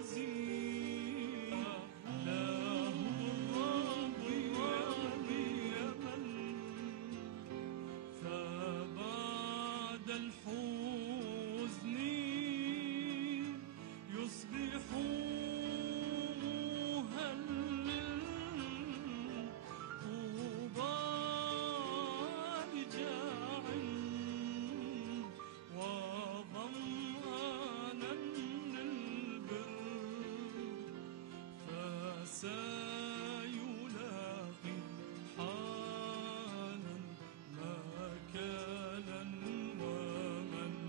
العزيز له الرب يمن فبعد الحزن يصبح طوبى لجاع وظمآنا للبر فسيلاقي حالا مكانا ومنهلا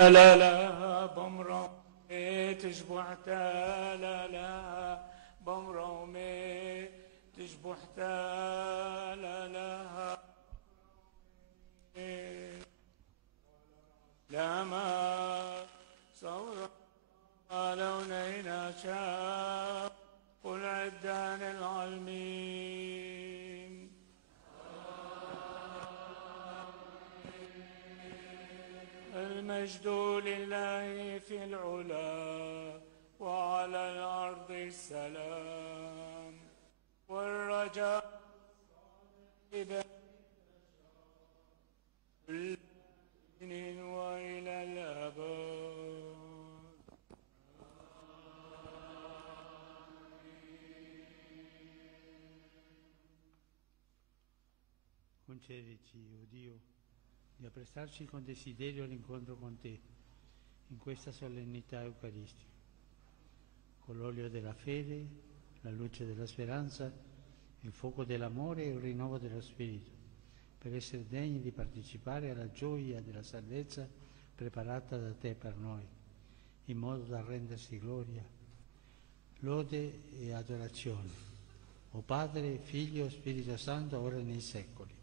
لا لا بمرو تشبحت لا لا بمرو تشبحت لا لا لا ما صور لونينا شاف قل عدان العالمين المجد لله في العلا وعلى الأرض السلام والرجاء إلى وإلى الأبد. Concedici, o Dio, di apprestarci con desiderio all'incontro con Te in questa solennità eucaristica, con l'olio della fede, la luce della speranza, il fuoco dell'amore e il rinnovo dello Spirito, per essere degni di partecipare alla gioia della salvezza preparata da Te per noi, in modo da rendersi gloria, lode e adorazione. O Padre, Figlio, Spirito Santo, ora e nei secoli.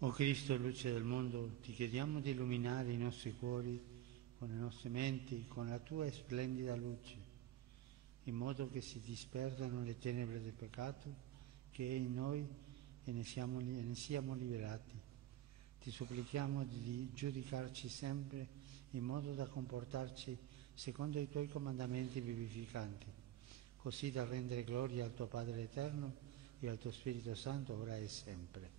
O Cristo, luce del mondo, ti chiediamo di illuminare i nostri cuori con le nostre menti, con la tua splendida luce, in modo che si disperdano le tenebre del peccato che è in noi e ne siamo liberati. Ti supplichiamo di giudicarci sempre in modo da comportarci secondo i tuoi comandamenti vivificanti, così da rendere gloria al tuo Padre eterno e al tuo Spirito Santo ora e sempre.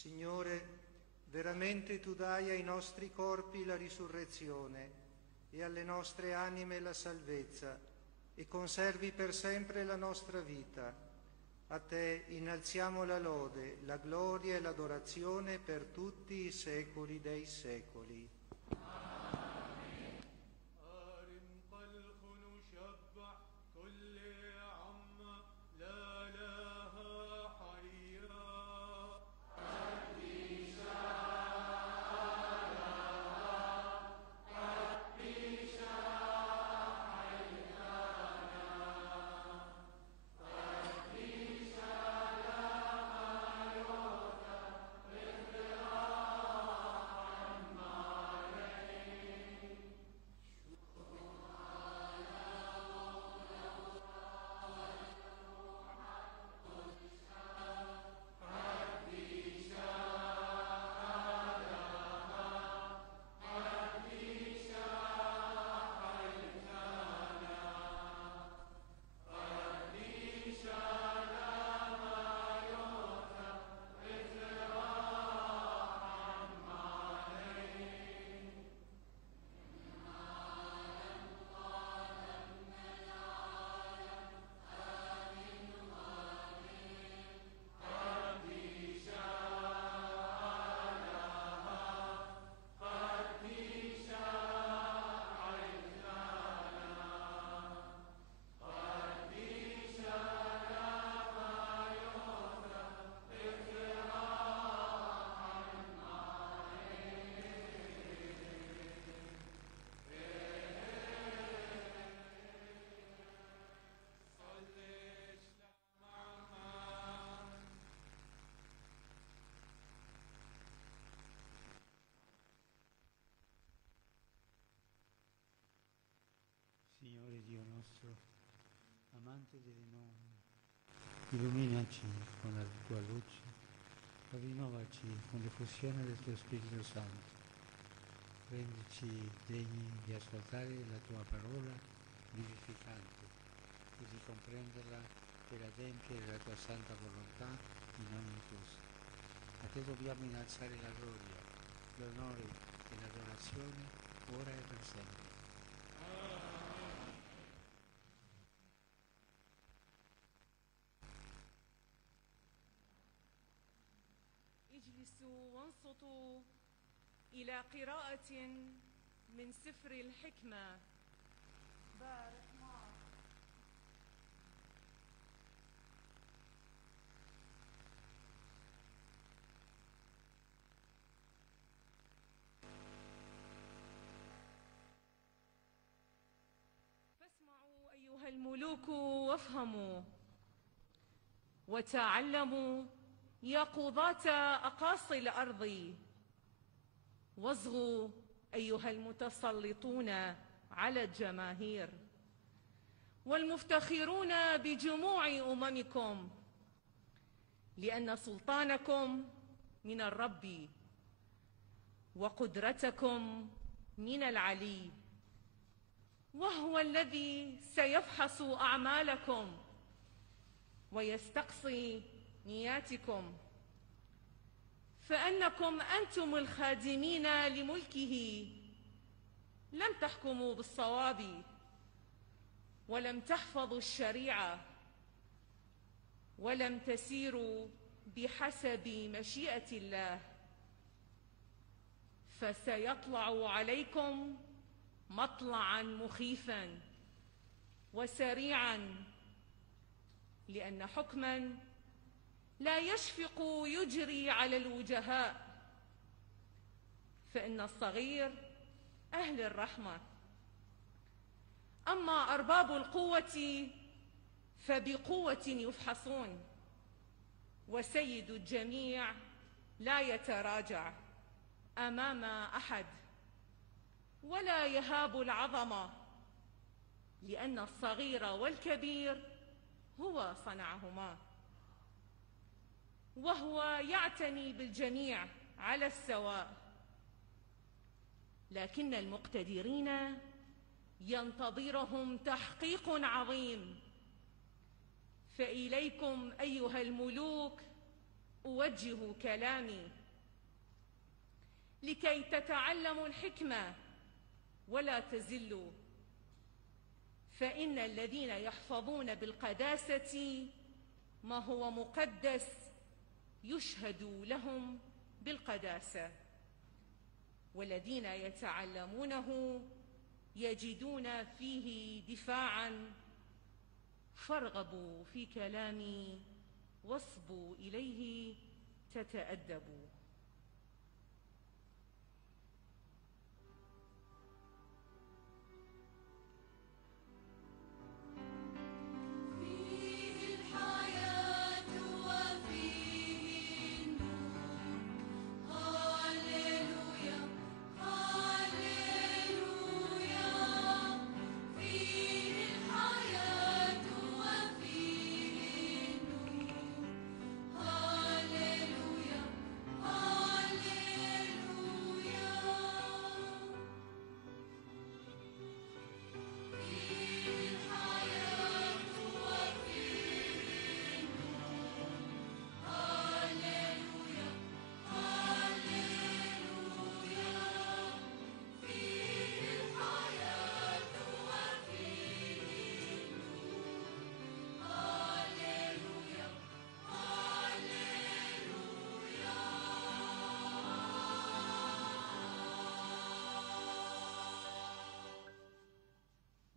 Signore, veramente tu dai ai nostri corpi la risurrezione e alle nostre anime la salvezza e conservi per sempre la nostra vita. A te innalziamo la lode, la gloria e l'adorazione per tutti i secoli dei secoli. Signore Dio nostro, amante delle nome, illuminaci con la tua luce, rinnovaci con l'effusione del tuo Spirito Santo, rendici degni di ascoltare la tua parola vivificante e di comprenderla per adempiere la tua santa volontà in ogni cosa. A te dobbiamo innalzare la gloria, l'onore e l'adorazione ora e per sempre. إلى قراءة من سفر الحكمة. بارك معك. فاسمعوا أيها الملوك وافهموا، وتعلموا يا قضاة أقاصي الأرض، واصغوا أيها المتسلطون على الجماهير والمفتخرون بجموع أممكم، لأن سلطانكم من الرب وقدرتكم من العلي، وهو الذي سيفحص أعمالكم ويستقصي نياتكم، فأنكم أنتم الخادمين لملكه لم تحكموا بالصواب، ولم تحفظوا الشريعة، ولم تسيروا بحسب مشيئة الله، فسيطلع عليكم مطلعا مخيفا وسريعا، لأن حكما لا يشفق يجري على الوجهاء، فإن الصغير أهل الرحمة، أما أرباب القوة فبقوة يفحصون، وسيد الجميع لا يتراجع أمام أحد ولا يهاب العظمة، لأن الصغير والكبير هو صنعهما، وهو يعتني بالجميع على السواء، لكن المقتدرين ينتظرهم تحقيق عظيم. فإليكم أيها الملوك أوجه كلامي، لكي تتعلموا الحكمة ولا تزلوا، فإن الذين يحفظون بالقداسة ما هو مقدس يشهد لهم بالقداسة، والذين يتعلمونه يجدون فيه دفاعا، فارغبوا في كلامي واصبوا إليه تتأدبوا.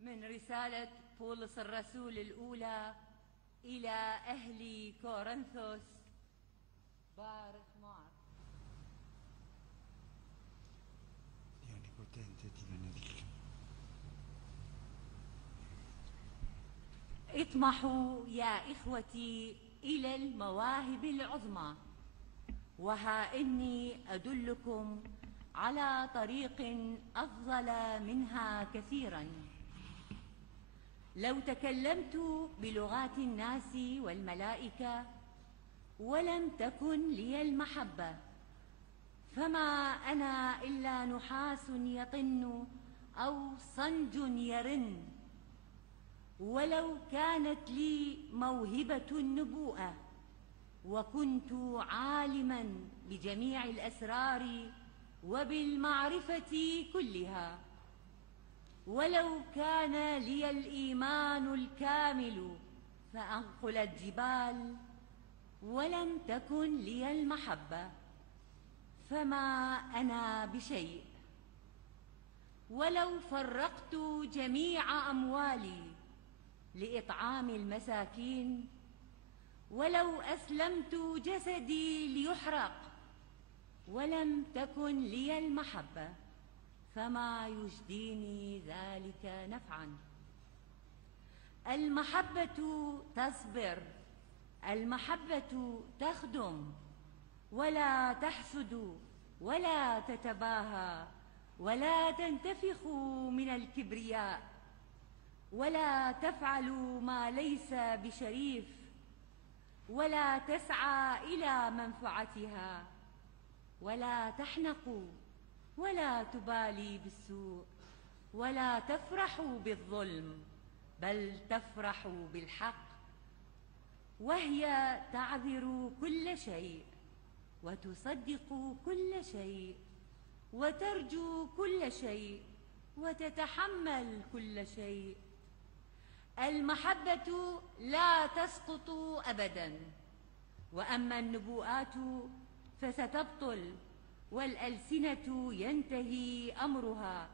من رسالة بولس الرسول الأولى إلى أهل كورنثوس. بارك معك. Dio Onnipotente ti benedica. اطمحوا يا إخوتي إلى المواهب العظمى، وها إني أدلكم على طريق أفضل منها كثيرا. لو تكلمت بلغات الناس والملائكة ولم تكن لي المحبة، فما أنا إلا نحاس يطن أو صنج يرن. ولو كانت لي موهبة النبوءة وكنت عالما بجميع الأسرار وبالمعرفة كلها، ولو كان لي الإيمان الكامل فأنقل الجبال ولم تكن لي المحبة، فما أنا بشيء، ولو فرقت جميع أموالي لإطعام المساكين، ولو أسلمت جسدي ليحرق ولم تكن لي المحبة، فما يجديني ذلك نفعا. المحبة تصبر، المحبة تخدم، ولا تحسد ولا تتباهى، ولا تنتفخ من الكبرياء، ولا تفعل ما ليس بشريف، ولا تسعى إلى منفعتها، ولا تحنق ولا تبالي بالسوء، ولا تفرح بالظلم، بل تفرح بالحق، وهي تعذر كل شيء، وتصدق كل شيء، وترجو كل شيء، وتتحمل كل شيء. المحبة لا تسقط أبدا. وأما النبوءات فستبطل، والألسنة ينتهي أمرها،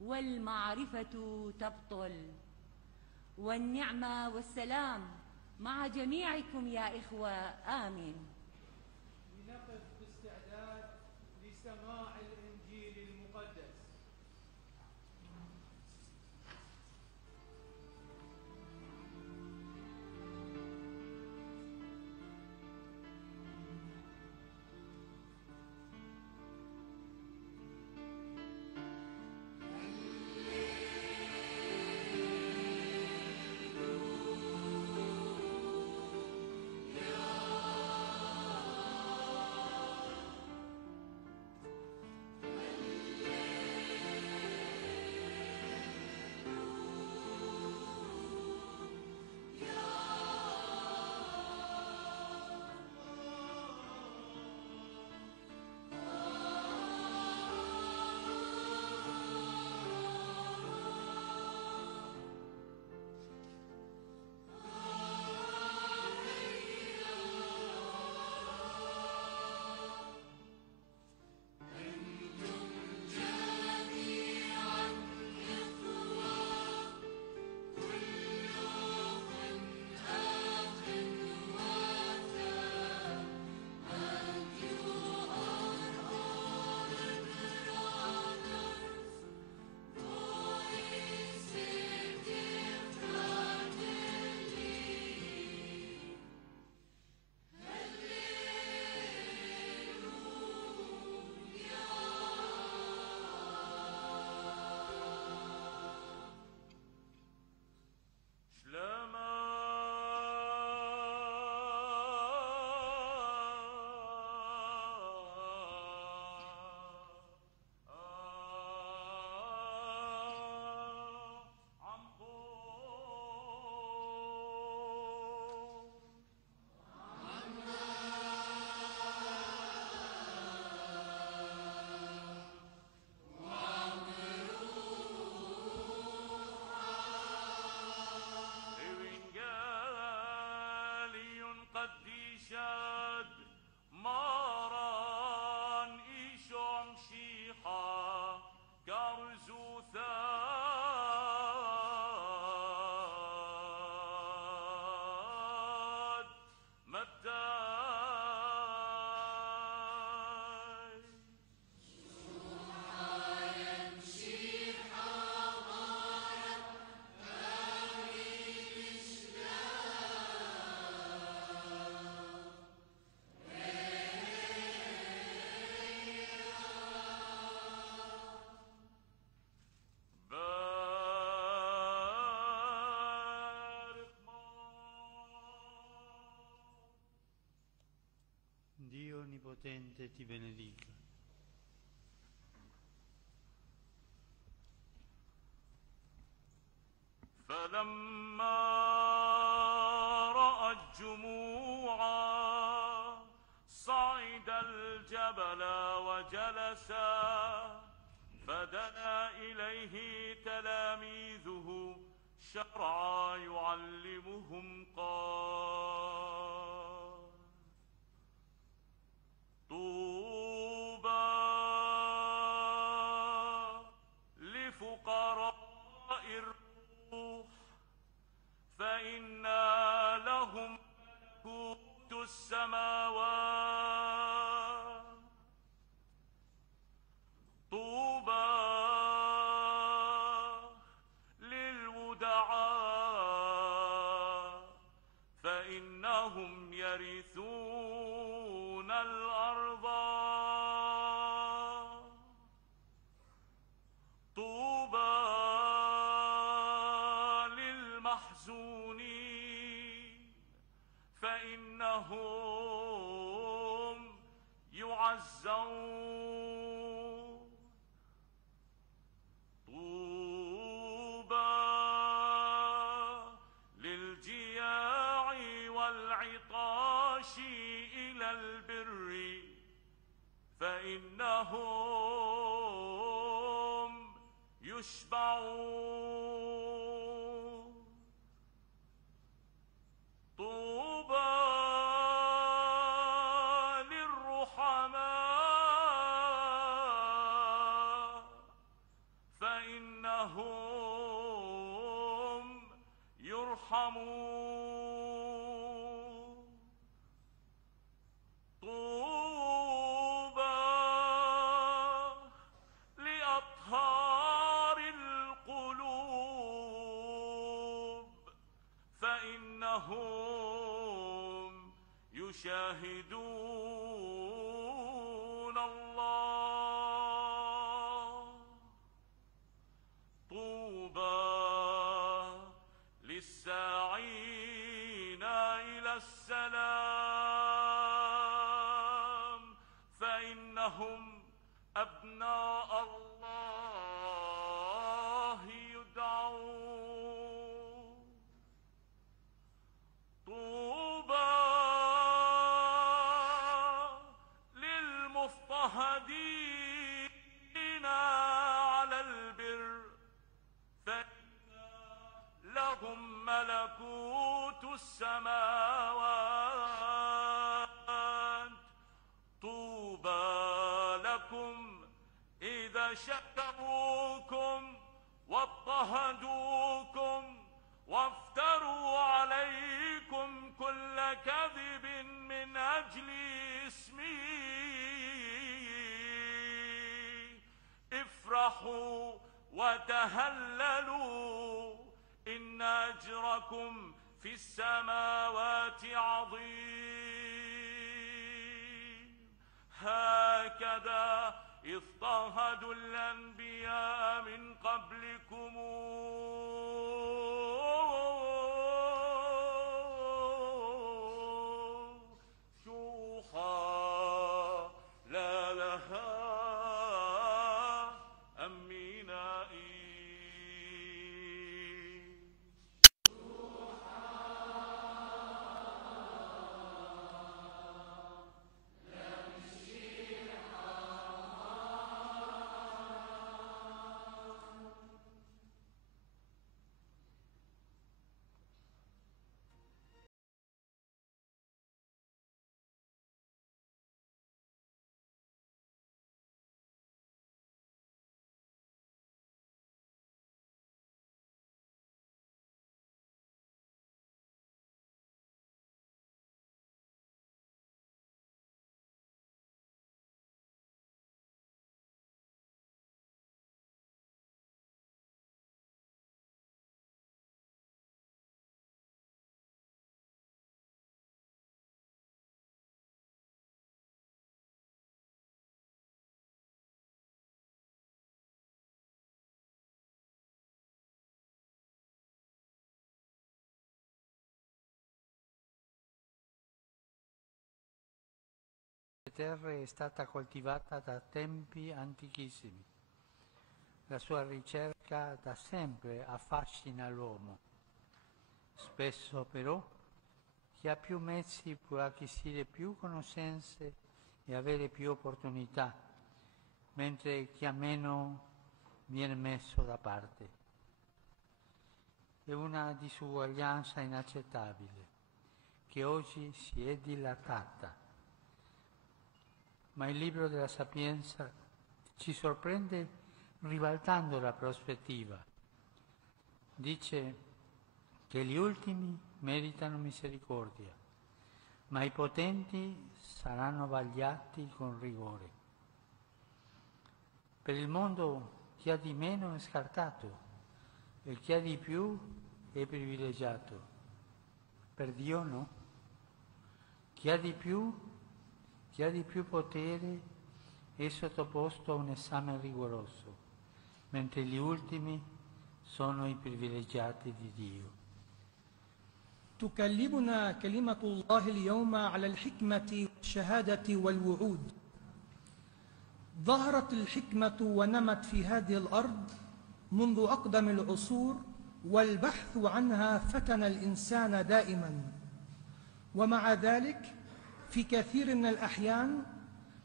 والمعرفة تبطل. والنعمة والسلام مع جميعكم يا إخوة، آمين. لنقف باستعداد لسماع الإنجيل المقدس. Dio Onnipotente ti benedica, فلما رأى الجموع صعد الجبل وجلس، فدنا إليه تلاميذه شرعا يعلمهم قال: طوبى الروح فإنا لهم ملكوت السماوات طوبى للودعاء فإنهم يرثون الأرض طوبى للمحزونين فإنهم يعزون طوبى للجياع والعطاش إلى البر فإنهم يشبعون طوبى للرحماء فإنهم يرحمون طوبى لأطهار القلوب فإنهم يشاهدون الله طوبى للساعين إلى السلام فإنهم أبناء الله يدعون طوبى للمضطهدين على البر فإن لهم ملكوت السماوات طوبى لكم إذا شتموكم واضطهدوكم وافتروا عليكم كل كذب من أجل اسمي افرحوا وتهللوا إن أجركم في السماوات عظيم هكذا اضطهدوا الأنبياء من قبلكم شوحا لا لها أمينائي terra è stata coltivata da tempi antichissimi. La sua ricerca da sempre affascina l'uomo. Spesso però chi ha più mezzi può acquisire più conoscenze e avere più opportunità, mentre chi ha meno viene messo da parte. È una disuguaglianza inaccettabile che oggi si è dilatata. Ma il libro della Sapienza ci sorprende ribaltando la prospettiva. dice che gli ultimi meritano misericordia, ma i potenti saranno vagliati con rigore. Per il mondo chi ha di meno è scartato e chi ha di più è privilegiato. Per Dio no. Chi ha di più potere è sottoposto a un esame rigoroso, mentre gli ultimi sono i privilegiati di Dio. تكلمنا كلمة الله اليوم على الحكمة والشهادة والوعود. ظهرت الحكمة ونمت في هذه الأرض منذ أقدم العصور، والبحث عنها فتن الإنسان دائما. ومع ذلك في كثير من الأحيان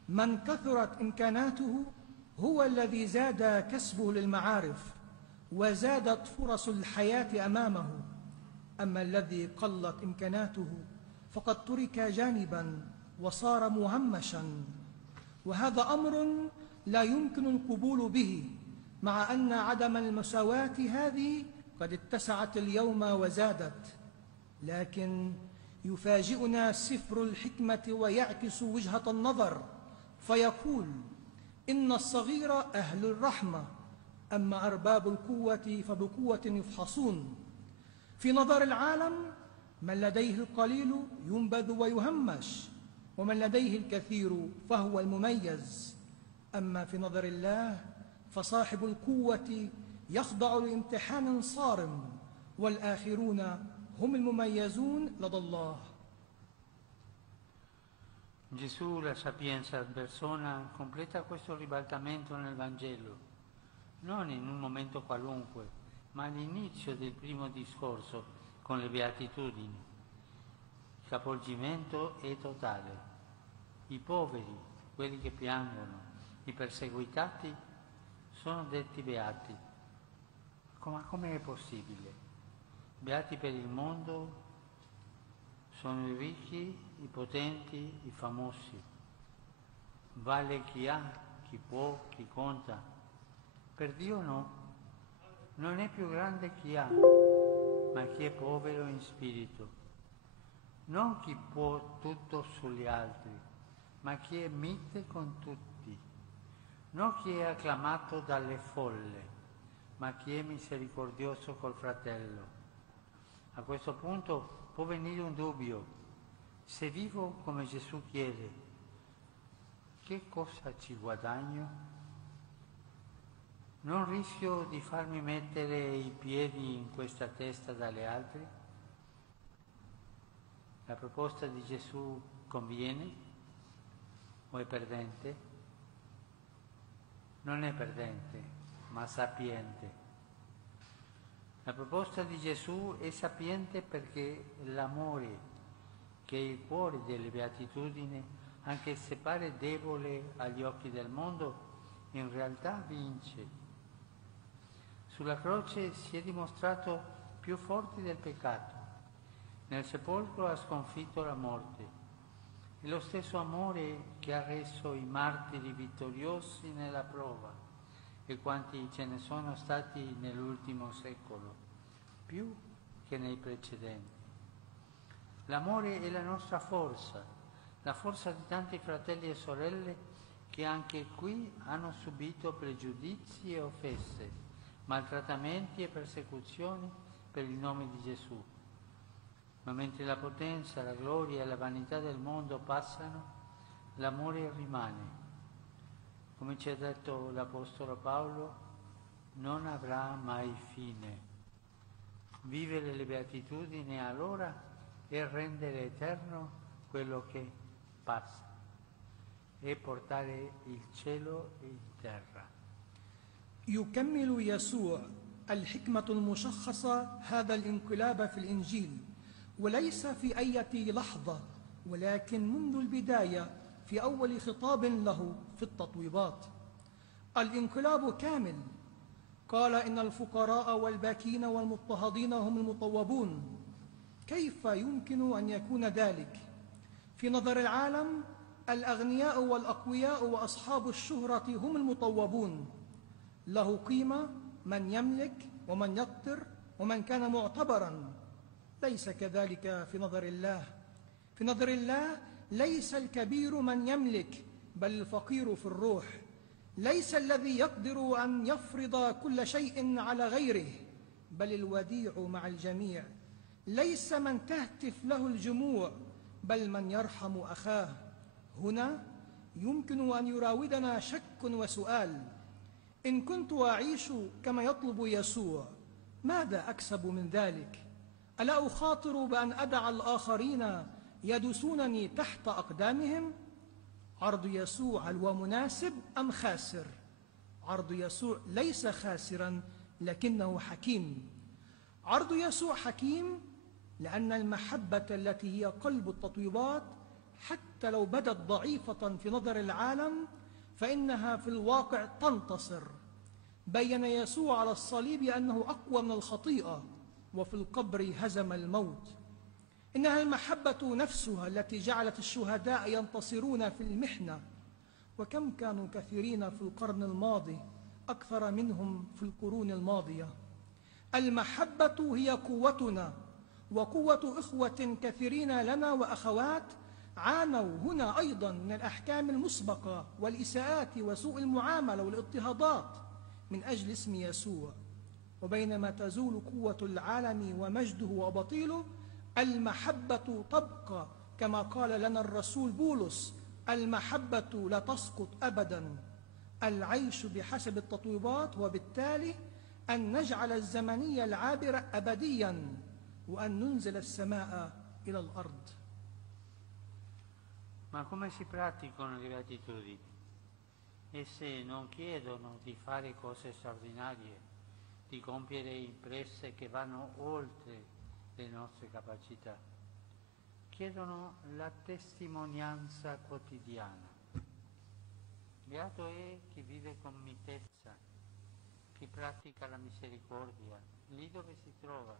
من كثرت إمكاناته هو الذي زاد كسبه للمعارف وزادت فرص الحياة أمامه، أما الذي قلت إمكاناته فقد ترك جانبا وصار مهمشا، وهذا أمر لا يمكن القبول به، مع أن عدم المساواة هذه قد اتسعت اليوم وزادت. لكن يفاجئنا سفر الحكمة ويعكس وجهة النظر فيقول إن الصغير أهل الرحمة، أما أرباب القوة فبقوة يفحصون. في نظر العالم من لديه القليل ينبذ ويهمش، ومن لديه الكثير فهو المميز. أما في نظر الله فصاحب القوة يخضع لامتحان صارم، والآخرون هم المميزون لدى الله. Gesù, la sapienza in persona, completa questo ribaltamento nel Vangelo, non in un momento qualunque, ma all'inizio del primo discorso con le beatitudini. Il capovolgimento è totale. I poveri, quelli che piangono, i perseguitati, sono detti beati. Ma come è possibile? Beati per il mondo sono i ricchi, i potenti, i famosi. Vale chi ha, chi può, chi conta. Per Dio no. Non è più grande chi ha, ma chi è povero in spirito. Non chi può tutto sugli altri, ma chi è mite con tutti. Non chi è acclamato dalle folle, ma chi è misericordioso col fratello. A questo punto può venire un dubbio. Se vivo come Gesù chiede, che cosa ci guadagno? Non rischio di farmi mettere i piedi in questa testa dalle altre? La proposta di Gesù conviene o è perdente? Non è perdente, ma sapiente. La proposta di Gesù è sapiente perché l'amore, che è il cuore delle beatitudini, anche se pare debole agli occhi del mondo, in realtà vince. Sulla croce si è dimostrato più forte del peccato. Nel sepolcro ha sconfitto la morte. È lo stesso amore che ha reso i martiri vittoriosi nella prova, e quanti ce ne sono stati nell'ultimo secolo, più che nei precedenti. L'amore è la nostra forza, la forza di tanti fratelli e sorelle che anche qui hanno subito pregiudizi e offese, maltrattamenti e persecuzioni per il nome di Gesù. Ma mentre la potenza, la gloria e la vanità del mondo passano, l'amore rimane. Come ci ha detto l'Apostolo Paolo, non avrà mai fine. Vivere le beatitudini allora è rendere eterno quello che passa, e portare il cielo in terra. يكمل يسوع الحكمة المشخصة هذا الانقلاب في الإنجيل، وليس في أي لحظة، ولكن منذ البداية في أول خطاب له في التطويبات. الانقلاب كامل. قال إن الفقراء والباكين والمضطهدين هم المطوبون. كيف يمكن أن يكون ذلك؟ في نظر العالم الأغنياء والأقوياء وأصحاب الشهرة هم المطوبون. له قيمة من يملك ومن يقتر ومن كان معتبرا. ليس كذلك في نظر الله. في نظر الله ليس الكبير من يملك، بل الفقير في الروح. ليس الذي يقدر أن يفرض كل شيء على غيره، بل الوديع مع الجميع. ليس من تهتف له الجموع، بل من يرحم أخاه. هنا يمكن أن يراودنا شك وسؤال: إن كنت أعيش كما يطلب يسوع، ماذا أكسب من ذلك؟ ألا أخاطر بأن أدع الآخرين يدسونني تحت أقدامهم؟ عرض يسوع هل هو مناسب أم خاسر؟ عرض يسوع ليس خاسرا، لكنه حكيم. عرض يسوع حكيم لأن المحبة التي هي قلب التطويبات حتى لو بدت ضعيفة في نظر العالم فإنها في الواقع تنتصر. بين يسوع على الصليب أنه أقوى من الخطيئة، وفي القبر هزم الموت. إنها المحبة نفسها التي جعلت الشهداء ينتصرون في المحنة، وكم كانوا كثيرين في القرن الماضي، أكثر منهم في القرون الماضية. المحبة هي قوتنا وقوة إخوة كثيرين لنا وأخوات عانوا هنا أيضا من الأحكام المسبقة والإساءات وسوء المعاملة والاضطهادات من أجل اسم يسوع. وبينما تزول قوة العالم ومجده وأباطيله، المحبة تبقى، كما قال لنا الرسول بولس: المحبة لا تسقط أبدا. العيش بحسب التطويبات، وبالتالي أن نجعل الزمنية العابرة أبديا، وأن ننزل السماء إلى الأرض. Ma come si praticano le beatitudini? Esse non chiedono di fare cose straordinarie, di compiere imprese che vanno oltre le nostre capacità. Chiedono la testimonianza quotidiana. Beato è chi vive con mitezza, chi pratica la misericordia lì dove si trova,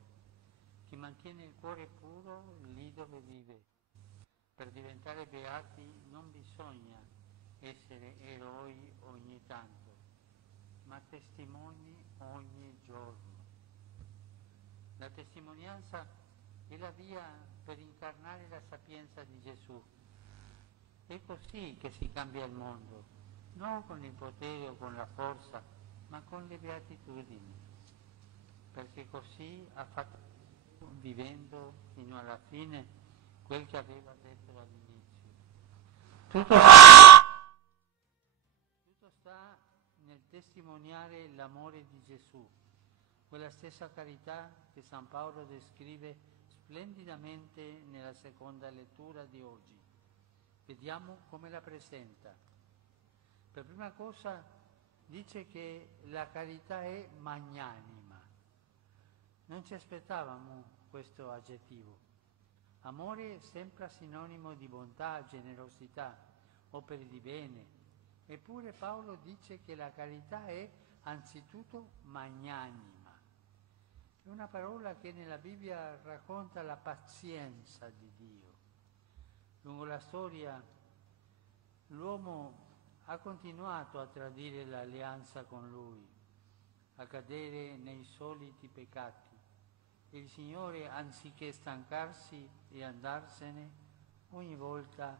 chi mantiene il cuore puro lì dove vive. Per diventare beati non bisogna essere eroi ogni tanto, ma testimoni ogni giorno. La testimonianza è la via per incarnare la sapienza di Gesù. È così che si cambia il mondo, non con il potere o con la forza, ma con le beatitudini, perché così ha fatto, vivendo fino alla fine, quel che aveva detto dall'inizio. Tutto sta nel testimoniare l'amore di Gesù, quella stessa carità che San Paolo descrive splendidamente nella seconda lettura di oggi. Vediamo come la presenta. Per prima cosa dice che la carità è magnanima. Non ci aspettavamo questo aggettivo. Amore sembra sinonimo di bontà, generosità, opere di bene. Eppure Paolo dice che la carità è anzitutto magnanima. È una parola che nella Bibbia racconta la pazienza di Dio. Lungo la storia l'uomo ha continuato a tradire l'alleanza con Lui, a cadere nei soliti peccati. E il Signore, anziché stancarsi e andarsene, ogni volta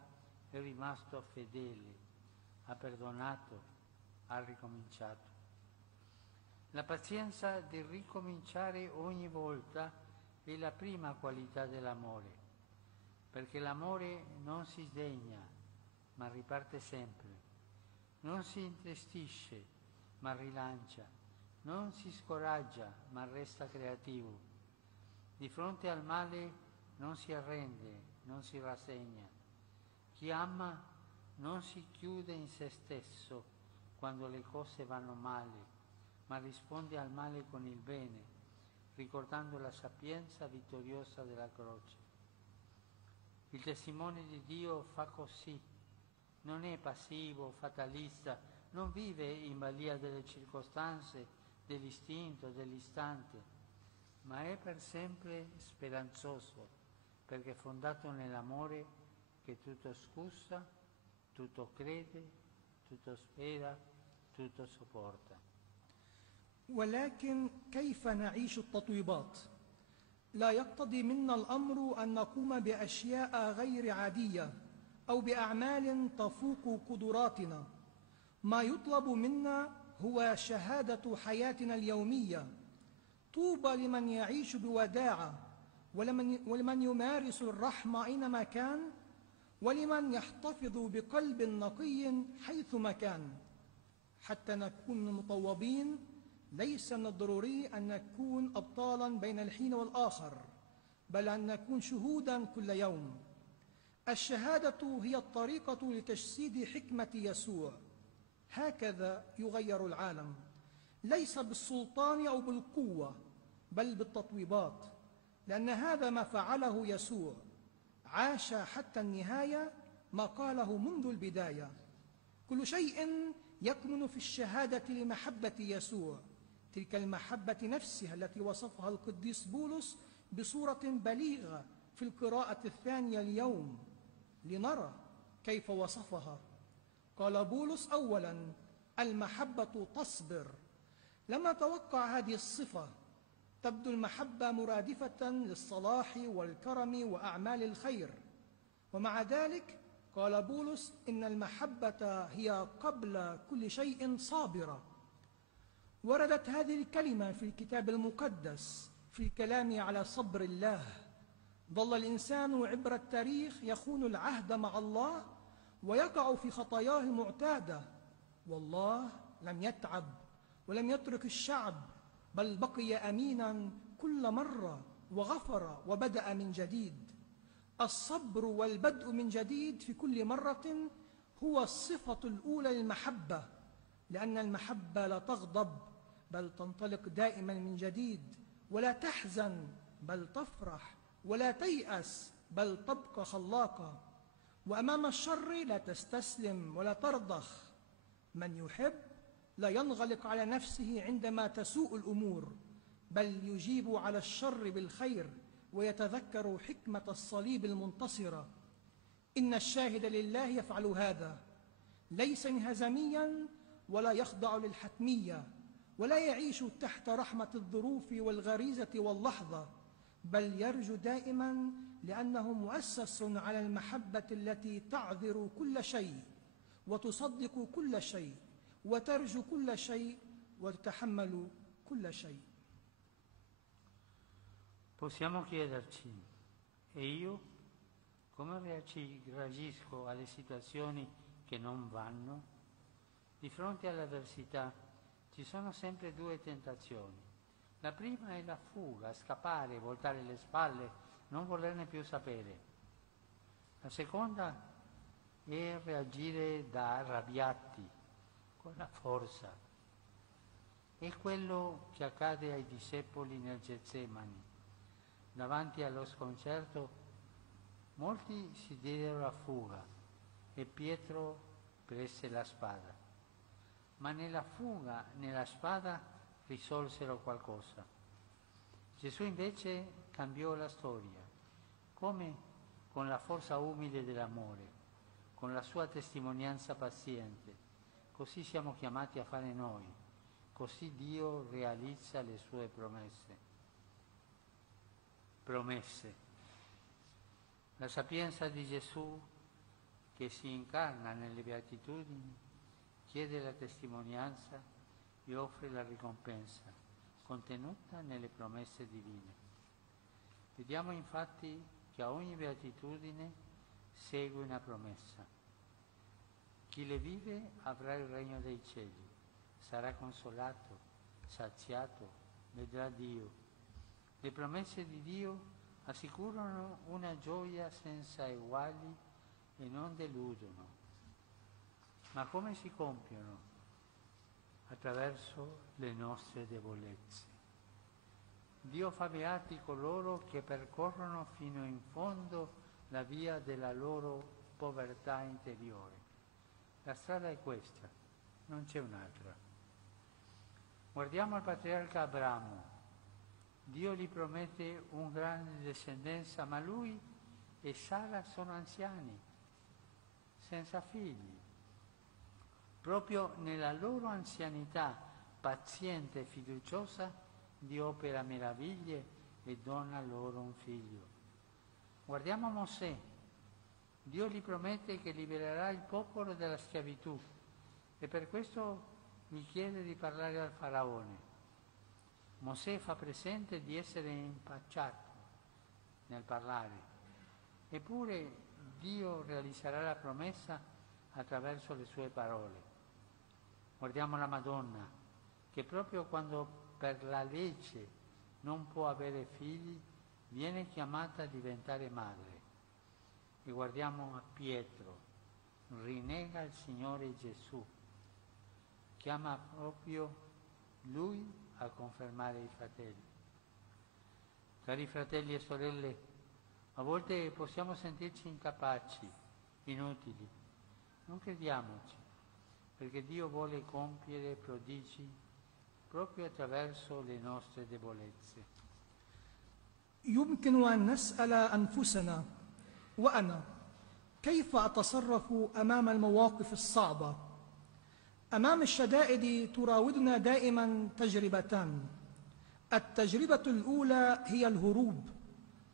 è rimasto fedele, ha perdonato, ha ricominciato. La pazienza di ricominciare ogni volta è la prima qualità dell'amore, perché l'amore non si sdegna, ma riparte sempre, non si intristisce, ma rilancia, non si scoraggia, ma resta creativo. Di fronte al male non si arrende, non si rassegna. Chi ama non si chiude in se stesso quando le cose vanno male, ma risponde al male con il bene, ricordando la sapienza vittoriosa della croce. Il testimone di Dio fa così, non è passivo, fatalista, non vive in balia delle circostanze, dell'istinto, dell'istante, ma è per sempre speranzoso, perché è fondato nell'amore che tutto scusa, tutto crede, tutto spera, tutto sopporta. ولكن كيف نعيش التطويبات؟ لا يقتضي منا الأمر أن نقوم بأشياء غير عادية أو بأعمال تفوق قدراتنا. ما يطلب منا هو شهادة حياتنا اليومية. طوبى لمن يعيش بوداعة، ولمن يمارس الرحمة أينما كان، ولمن يحتفظ بقلب نقي حيثما كان. حتى نكون مطوبين ليس من الضروري أن نكون أبطالا بين الحين والآخر، بل أن نكون شهودا كل يوم. الشهادة هي الطريقة لتجسيد حكمة يسوع. هكذا يغير العالم، ليس بالسلطان أو بالقوة، بل بالتطويبات، لأن هذا ما فعله يسوع. عاش حتى النهاية ما قاله منذ البداية. كل شيء يكمن في الشهادة لمحبة يسوع، تلك المحبة نفسها التي وصفها القديس بولس بصورة بليغة في القراءة الثانية اليوم. لنرى كيف وصفها. قال بولس: أولا، المحبة تصبر. لم أتوقع هذه الصفة. تبدو المحبة مرادفة للصلاح والكرم وأعمال الخير، ومع ذلك قال بولس إن المحبة هي قبل كل شيء صابرة. وردت هذه الكلمة في الكتاب المقدس في الكلام على صبر الله. ظل الإنسان عبر التاريخ يخون العهد مع الله ويقع في خطاياه المعتادة، والله لم يتعب ولم يترك الشعب، بل بقي أمينا كل مرة وغفر وبدأ من جديد. الصبر والبدء من جديد في كل مرة هو الصفة الأولى للمحبة، لأن المحبة لا تغضب بل تنطلق دائما من جديد، ولا تحزن بل تفرح، ولا تيأس بل تبقى خلاقة. وأمام الشر لا تستسلم ولا ترضخ. من يحب لا ينغلق على نفسه عندما تسوء الأمور، بل يجيب على الشر بالخير ويتذكر حكمة الصليب المنتصرة. إن الشاهد لله يفعل هذا، ليس انهزاميا ولا يخضع للحتمية، ولا يعيش تحت رحمة الظروف والغريزة واللحظة، بل يرجو دائما، لأنه مؤسس على المحبة التي تعذر كل شيء وتصدق كل شيء وترجو كل شيء وتتحمل كل شيء. Possiamo chiederci, e io come reagisco alle situazioni che non vanno? Di fronte all'avversità ci sono sempre due tentazioni. La prima è la fuga, scappare, voltare le spalle, non volerne più sapere. La seconda è reagire da arrabbiati, con la forza. È quello che accade ai discepoli nel Getsemani. Davanti allo sconcerto molti si diedero a fuga e Pietro prese la spada. Ma nella fuga, nella spada, risolsero qualcosa. Gesù invece cambiò la storia, come con la forza umile dell'amore, con la sua testimonianza paziente. Così siamo chiamati a fare noi, così Dio realizza le sue promesse. La sapienza di Gesù, che si incarna nelle beatitudini, chiede la testimonianza e offre la ricompensa, contenuta nelle promesse divine. Vediamo infatti che a ogni beatitudine segue una promessa. Chi le vive avrà il regno dei cieli, sarà consolato, saziato, vedrà Dio. Le promesse di Dio assicurano una gioia senza eguali e non deludono. Ma come si compiono? Attraverso le nostre debolezze. Dio fa beati coloro che percorrono fino in fondo la via della loro povertà interiore. La strada è questa, non c'è un'altra. Guardiamo al patriarca Abramo. Dio gli promette una grande discendenza, ma lui e Sara sono anziani, senza figli. Proprio nella loro anzianità paziente e fiduciosa, Dio opera meraviglie e dona loro un figlio. Guardiamo Mosè. Dio gli promette che libererà il popolo dalla schiavitù e per questo gli chiede di parlare al faraone. Mosè fa presente di essere impacciato nel parlare, eppure Dio realizzerà la promessa attraverso le sue parole. Guardiamo la Madonna, che proprio quando per la legge non può avere figli, viene chiamata a diventare madre. E guardiamo a Pietro, rinnega il Signore Gesù, chiama proprio lui a confermare i fratelli. Cari fratelli e sorelle, a volte possiamo sentirci incapaci, inutili. Non crediamoci, perché Dio vuole compiere prodigi proprio attraverso le nostre debolezze. يمكن أن نسأل أنفسنا وأنا كيف أتصرف أمام المواقف الصعبة؟ أمام الشدائد تراودنا دائما تجربتان. التجربة الأولى هي الهروب،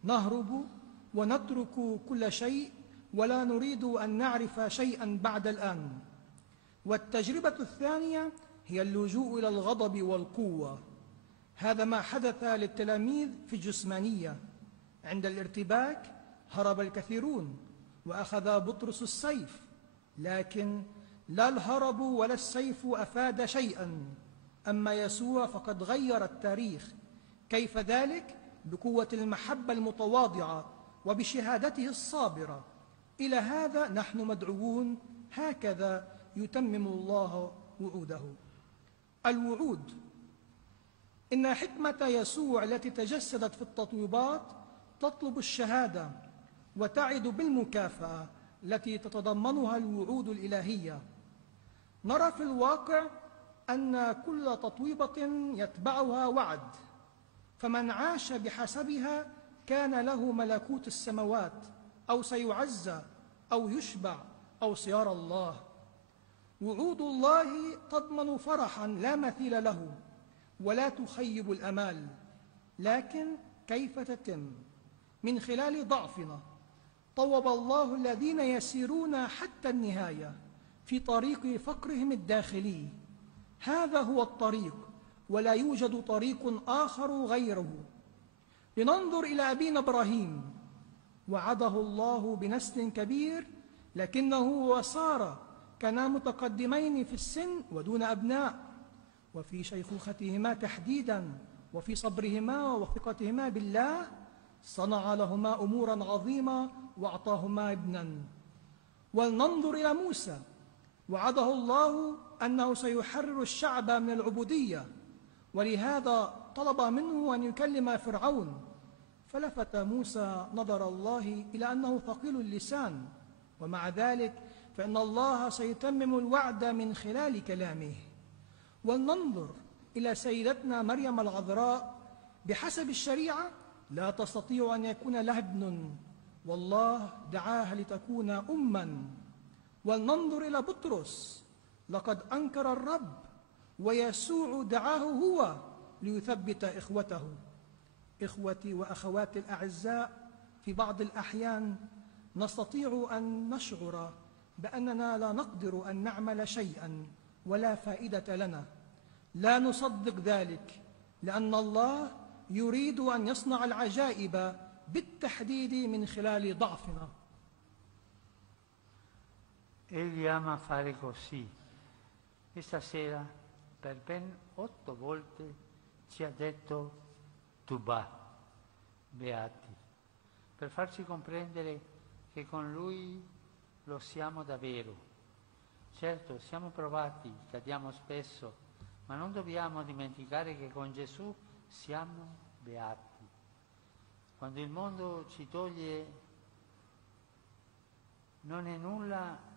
نهرب ونترك كل شيء ولا نريد أن نعرف شيئا بعد الآن. والتجربة الثانية هي اللجوء إلى الغضب والقوة. هذا ما حدث للتلاميذ في الجثمانية. عند الارتباك هرب الكثيرون وأخذ بطرس السيف، لكن لا الهرب ولا السيف أفاد شيئا. أما يسوع فقد غير التاريخ. كيف ذلك؟ بقوة المحبة المتواضعة وبشهادته الصابرة. إلى هذا نحن مدعوون، هكذا يتمم الله وعوده. الوعود. إن حكمة يسوع التي تجسدت في التطويبات تطلب الشهادة وتعد بالمكافأة التي تتضمنها الوعود الإلهية. نرى في الواقع أن كل تطويبة يتبعها وعد، فمن عاش بحسبها كان له ملكوت السماوات، أو سيعزى أو يشبع أو سيرى الله. وعود الله تضمن فرحا لا مثيل له ولا تخيب الأمال، لكن كيف تتم؟ من خلال ضعفنا. طوب الله الذين يسيرون حتى النهاية في طريق فقرهم الداخلي. هذا هو الطريق، ولا يوجد طريق آخر غيره. لننظر إلى أبينا إبراهيم، وعده الله بنسل كبير، لكنه وسارة كانا متقدمين في السن ودون أبناء، وفي شيخوختهما تحديدا وفي صبرهما وثقتهما بالله صنع لهما أمورا عظيمة وأعطاهما ابنا. ولننظر إلى موسى، وعده الله أنه سيحرر الشعب من العبودية، ولهذا طلب منه أن يكلم فرعون، فلفت موسى نظر الله إلى أنه ثقيل اللسان، ومع ذلك فإن الله سيتمم الوعد من خلال كلامه. ولننظر إلى سيدتنا مريم العذراء، بحسب الشريعة لا تستطيع أن يكون لها ابن، والله دعاها لتكون أماً. ولننظر إلى بطرس، لقد أنكر الرب ويسوع دعاه هو ليثبت إخوته. إخوتي وأخواتي الأعزاء، في بعض الأحيان نستطيع أن نشعر بأننا لا نقدر أن نعمل شيئا ولا فائدة لنا. لا نصدق ذلك، لأن الله يريد أن يصنع العجائب بالتحديد من خلال ضعفنا. Egli ama fare così. E stasera per ben 8 volte ci ha detto tu va, beati, per farci comprendere che con Lui lo siamo davvero. Certo, siamo provati, cadiamo spesso, ma non dobbiamo dimenticare che con Gesù siamo beati. Quando il mondo ci toglie non è nulla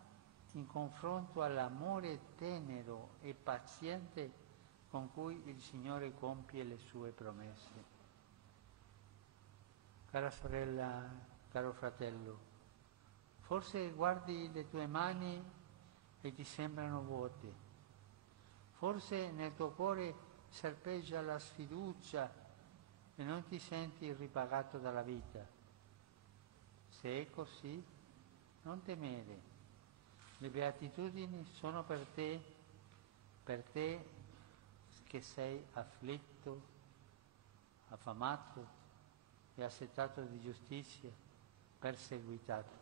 in confronto all'amore tenero e paziente con cui il Signore compie le sue promesse. Cara sorella, caro fratello, forse guardi le tue mani e ti sembrano vuote, Forse nel tuo cuore serpeggia la sfiducia e non ti senti ripagato dalla vita. Se è così, non temere. Le beatitudini sono per te che sei afflitto, affamato e assetato di giustizia, perseguitato.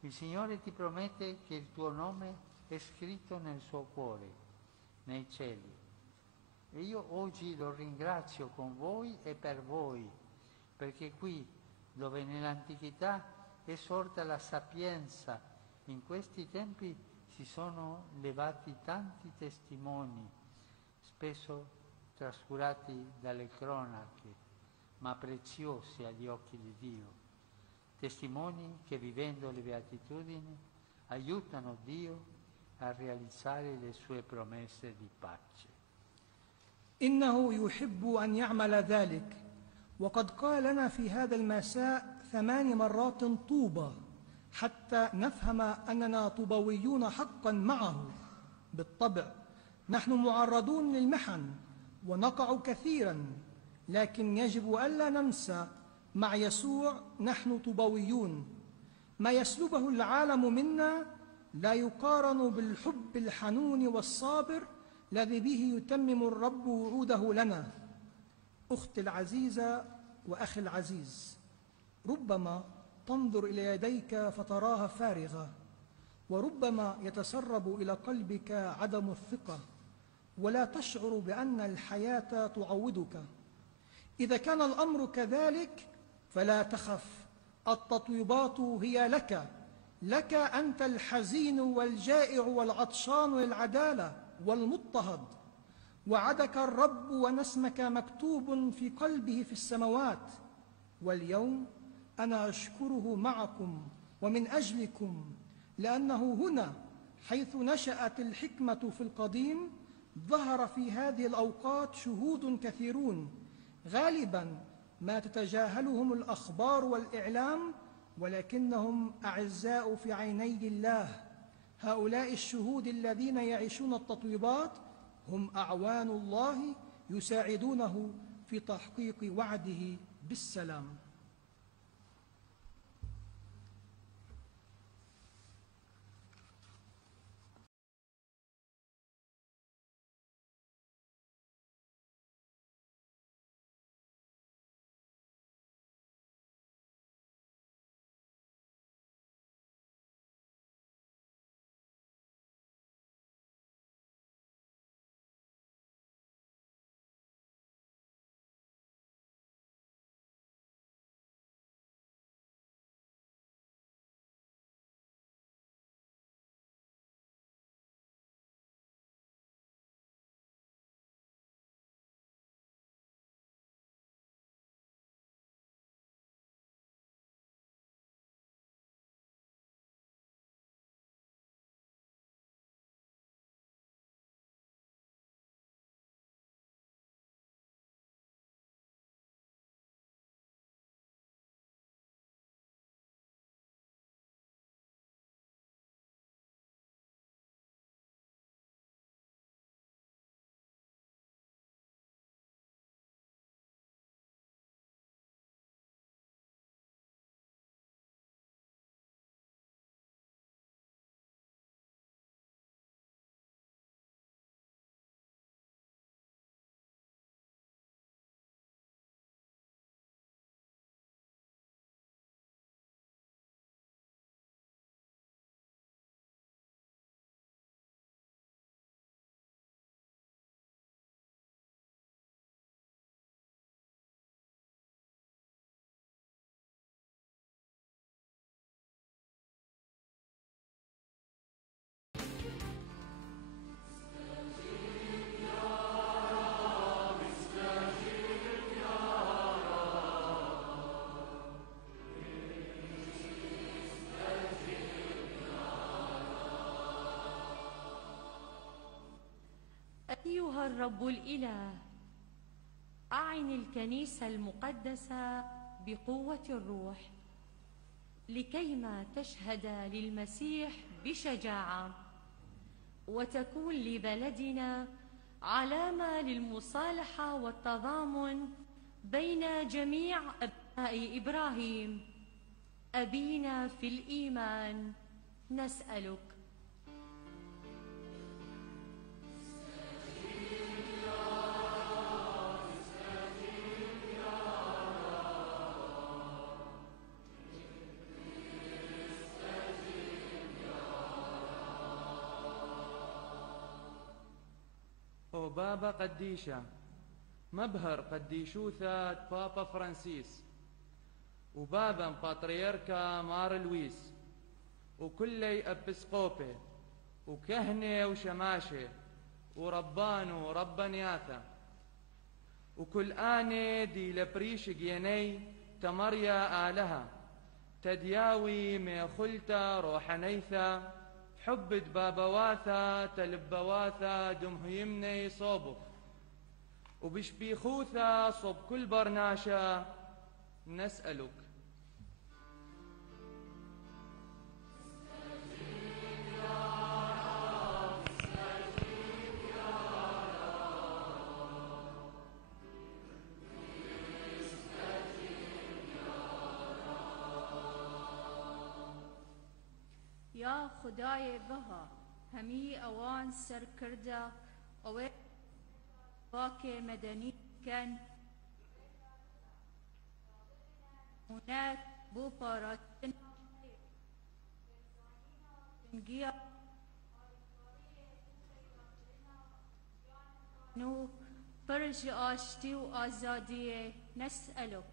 Il Signore ti promette che il tuo nome è scritto nel suo cuore, nei cieli. E io oggi lo ringrazio con voi e per voi, perché qui, dove nell'antichità è sorta la sapienza, in questi tempi si sono levati tanti testimoni, spesso trascurati dalle cronache, ma preziosi agli occhi di Dio. Testimoni che vivendo le beatitudini aiutano Dio a realizzare le sue promesse di pace. إنه يحب أن يعمل ذلك، وقد قال لنا في هذا المساء 8 مرات طوبى، حتى نفهم أننا طوبويون حقا معه. بالطبع نحن معرضون للمحن ونقع كثيرا، لكن يجب ألا ننسى مع يسوع نحن طوبويون. ما يسلبه العالم منا لا يقارن بالحب الحنون والصابر الذي به يتمم الرب وعوده لنا. أختي العزيزة وأخي العزيز، ربما تنظر إلى يديك فتراها فارغة، وربما يتسرب إلى قلبك عدم الثقة، ولا تشعر بأن الحياة تعوضك. إذا كان الأمر كذلك فلا تخف، التطويبات هي لك أنت الحزين والجائع والعطشان للعدالة والمضطهد. وعدك الرب ونسمك مكتوب في قلبه في السماوات. واليوم أنا أشكره معكم ومن أجلكم، لأنه هنا حيث نشأت الحكمة في القديم ظهر في هذه الأوقات شهود كثيرون، غالبا ما تتجاهلهم الأخبار والإعلام، ولكنهم أعزاء في عيني الله. هؤلاء الشهود الذين يعيشون التطويبات هم أعوان الله يساعدونه في تحقيق وعده بالسلام. أيها الرب الإله، أعن الكنيسة المقدسة بقوة الروح لكيما تشهد للمسيح بشجاعة وتكون لبلدنا علامة للمصالحة والتضامن بين جميع أبناء إبراهيم أبينا في الإيمان. نسألك. بابا قديشة مبهر قديشوثة بابا فرانسيس وبابا بطريركا مار لويس وكلي أبسقوبي وكهنة وشماشة وربان وربانياثا وكل آني دي لبريش جيني تمريا آلها تدياوي ميخلتا روحانيثا حبت بابواثا تلبواثا دمهيمني صوبك وبشبيخوثا صوب كل برناشا. نسألك. یا خدای بها همی اوان سر کرده اوه واک مدنی کن هناك بو پاراتن انگیا نو برج آشتی و آزادی. نسألك.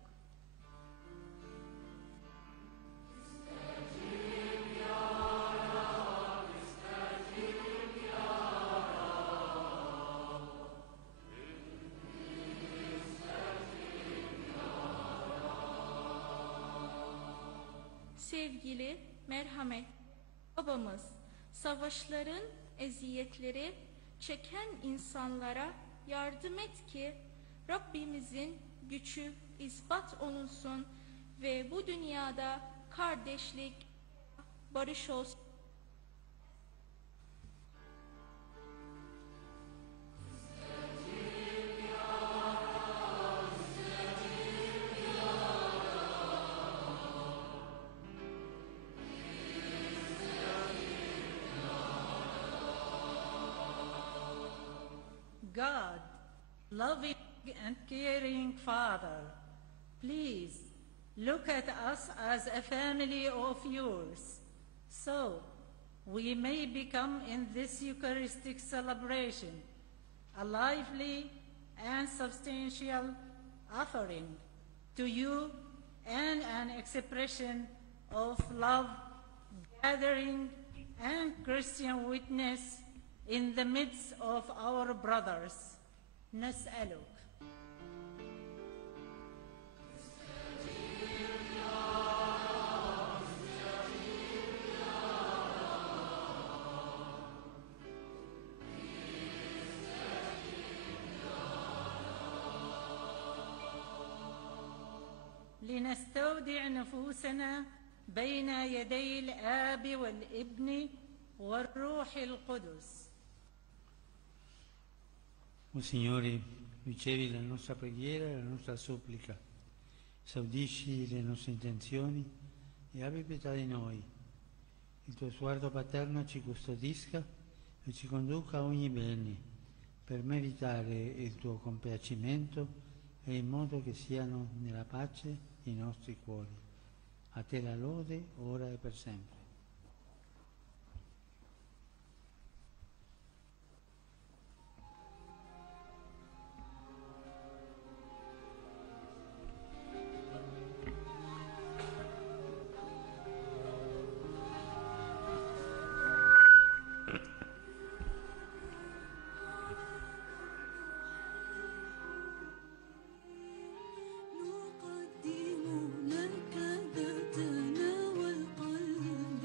Sevgili, merhamet, babamız, savaşların eziyetleri çeken insanlara yardım et ki Rabbimizin gücü ispat olunsun ve bu dünyada kardeşlik, barış olsun. God, loving and caring Father, please look at us as a family of yours, so we may become in this Eucharistic celebration a lively and substantial offering to you and an expression of love, gathering, and Christian witness in the midst of our brothers. نسألك. لنستودع نفوسنا بين يدي الآب والابن والروح القدس. O Signore, ricevi la nostra preghiera e la nostra supplica, esaudisci le nostre intenzioni e abbi pietà di noi. Il tuo sguardo paterno ci custodisca e ci conduca a ogni bene, per meritare il tuo compiacimento e in modo che siano nella pace i nostri cuori. A te la lode, ora e per sempre. نقدم لك ذاتنا والقلب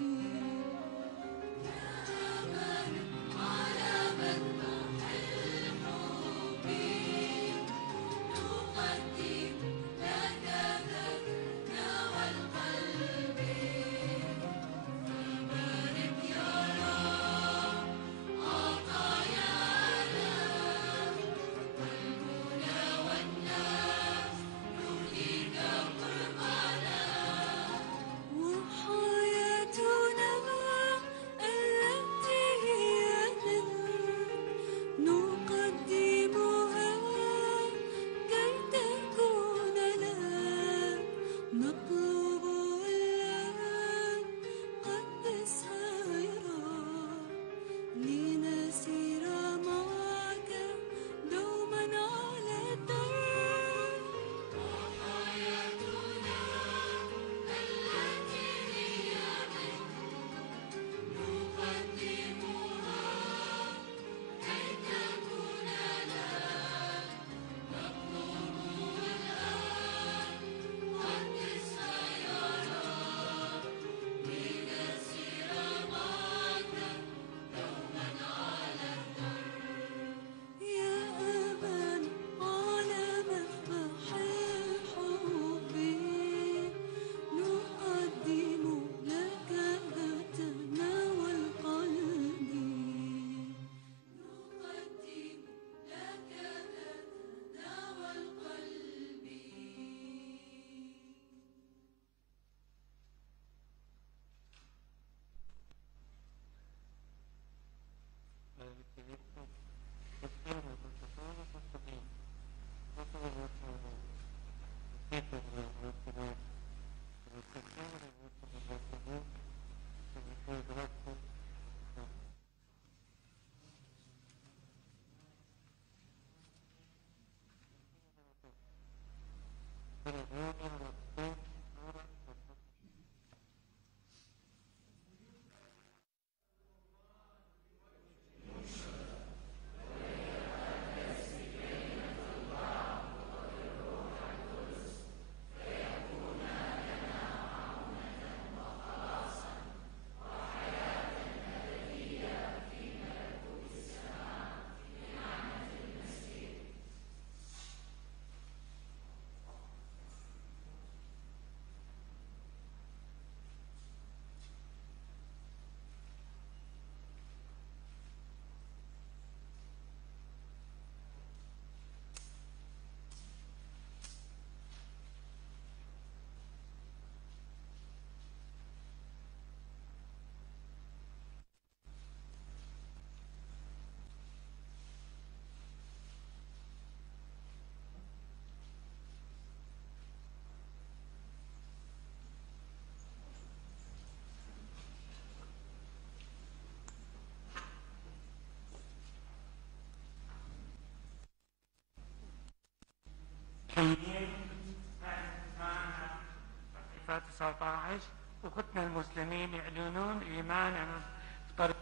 صفات 19 أخوتنا المسلمين يعلنون إيمانهم بطريقة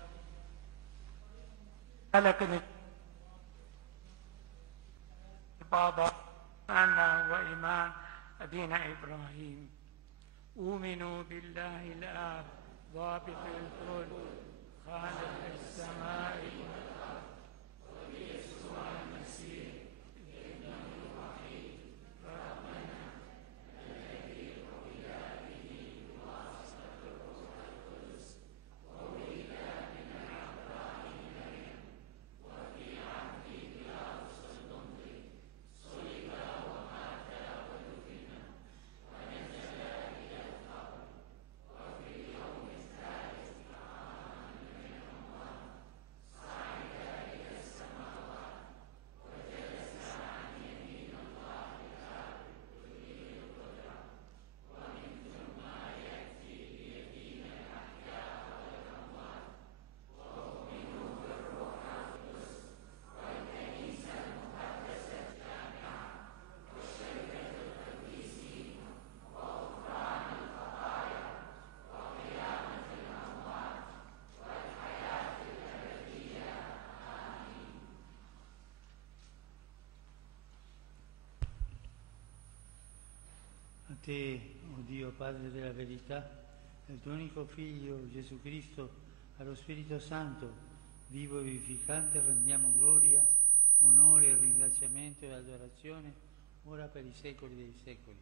لكن بابا أنه هو إيمان أبينا إبراهيم. أؤمنوا بالله الآب ضابط الكل خالق السماء والأرض وبيسوع المسيح ابنه الوحيد ربنا الذي ولد به بواسطة الروح القدس وولد من العذراء مريم وفي عهد بيلاطس البنطي صلب ومات ودفن ونزل إلى القبر وفي اليوم الثالث قام من الأموات صعد إلى السماوات وجلس عن يمين الله الآب كلي القدرة ومن ثم يأتي ليدين الأحياء والأموات وأؤمن بالروح القدس والكنيسة المقدسة الجامعة وشركة القديسين وغفران الخطايا وقيامة الأموات والحياة الأبدية. آمين. A te, oh Dio, Padre della verità, del tuo unico Figlio Gesù Cristo, allo Spirito Santo, vivo e vivificante, rendiamo gloria, onore, ringraziamento e adorazione, ora per i secoli dei secoli.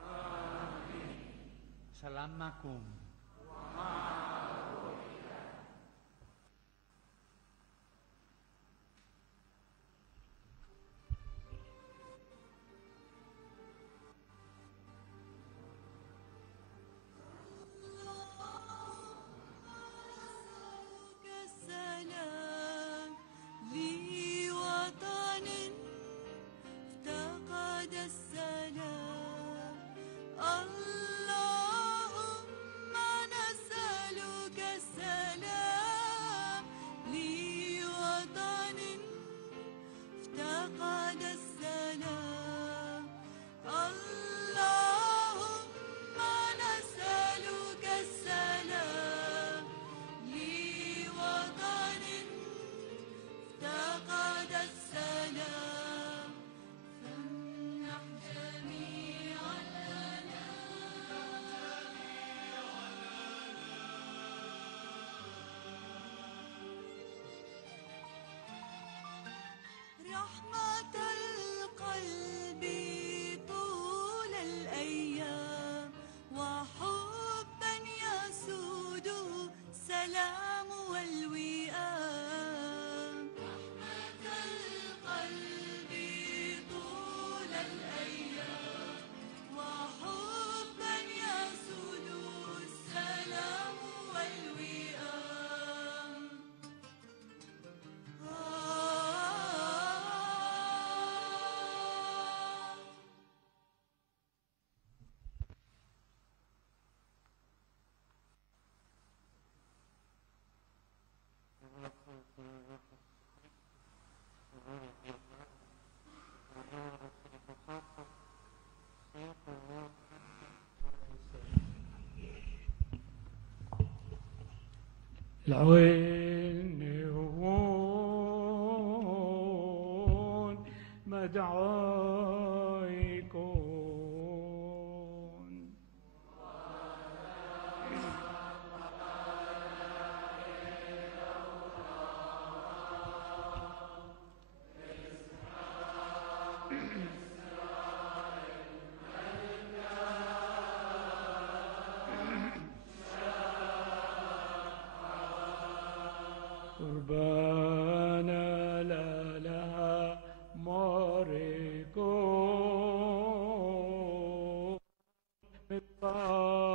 Amen. Salam Makum. السلام لوطن افتقد السلام اللهم نسألك العنون مدعايكم. قربانا لا لها ماركو مقارو.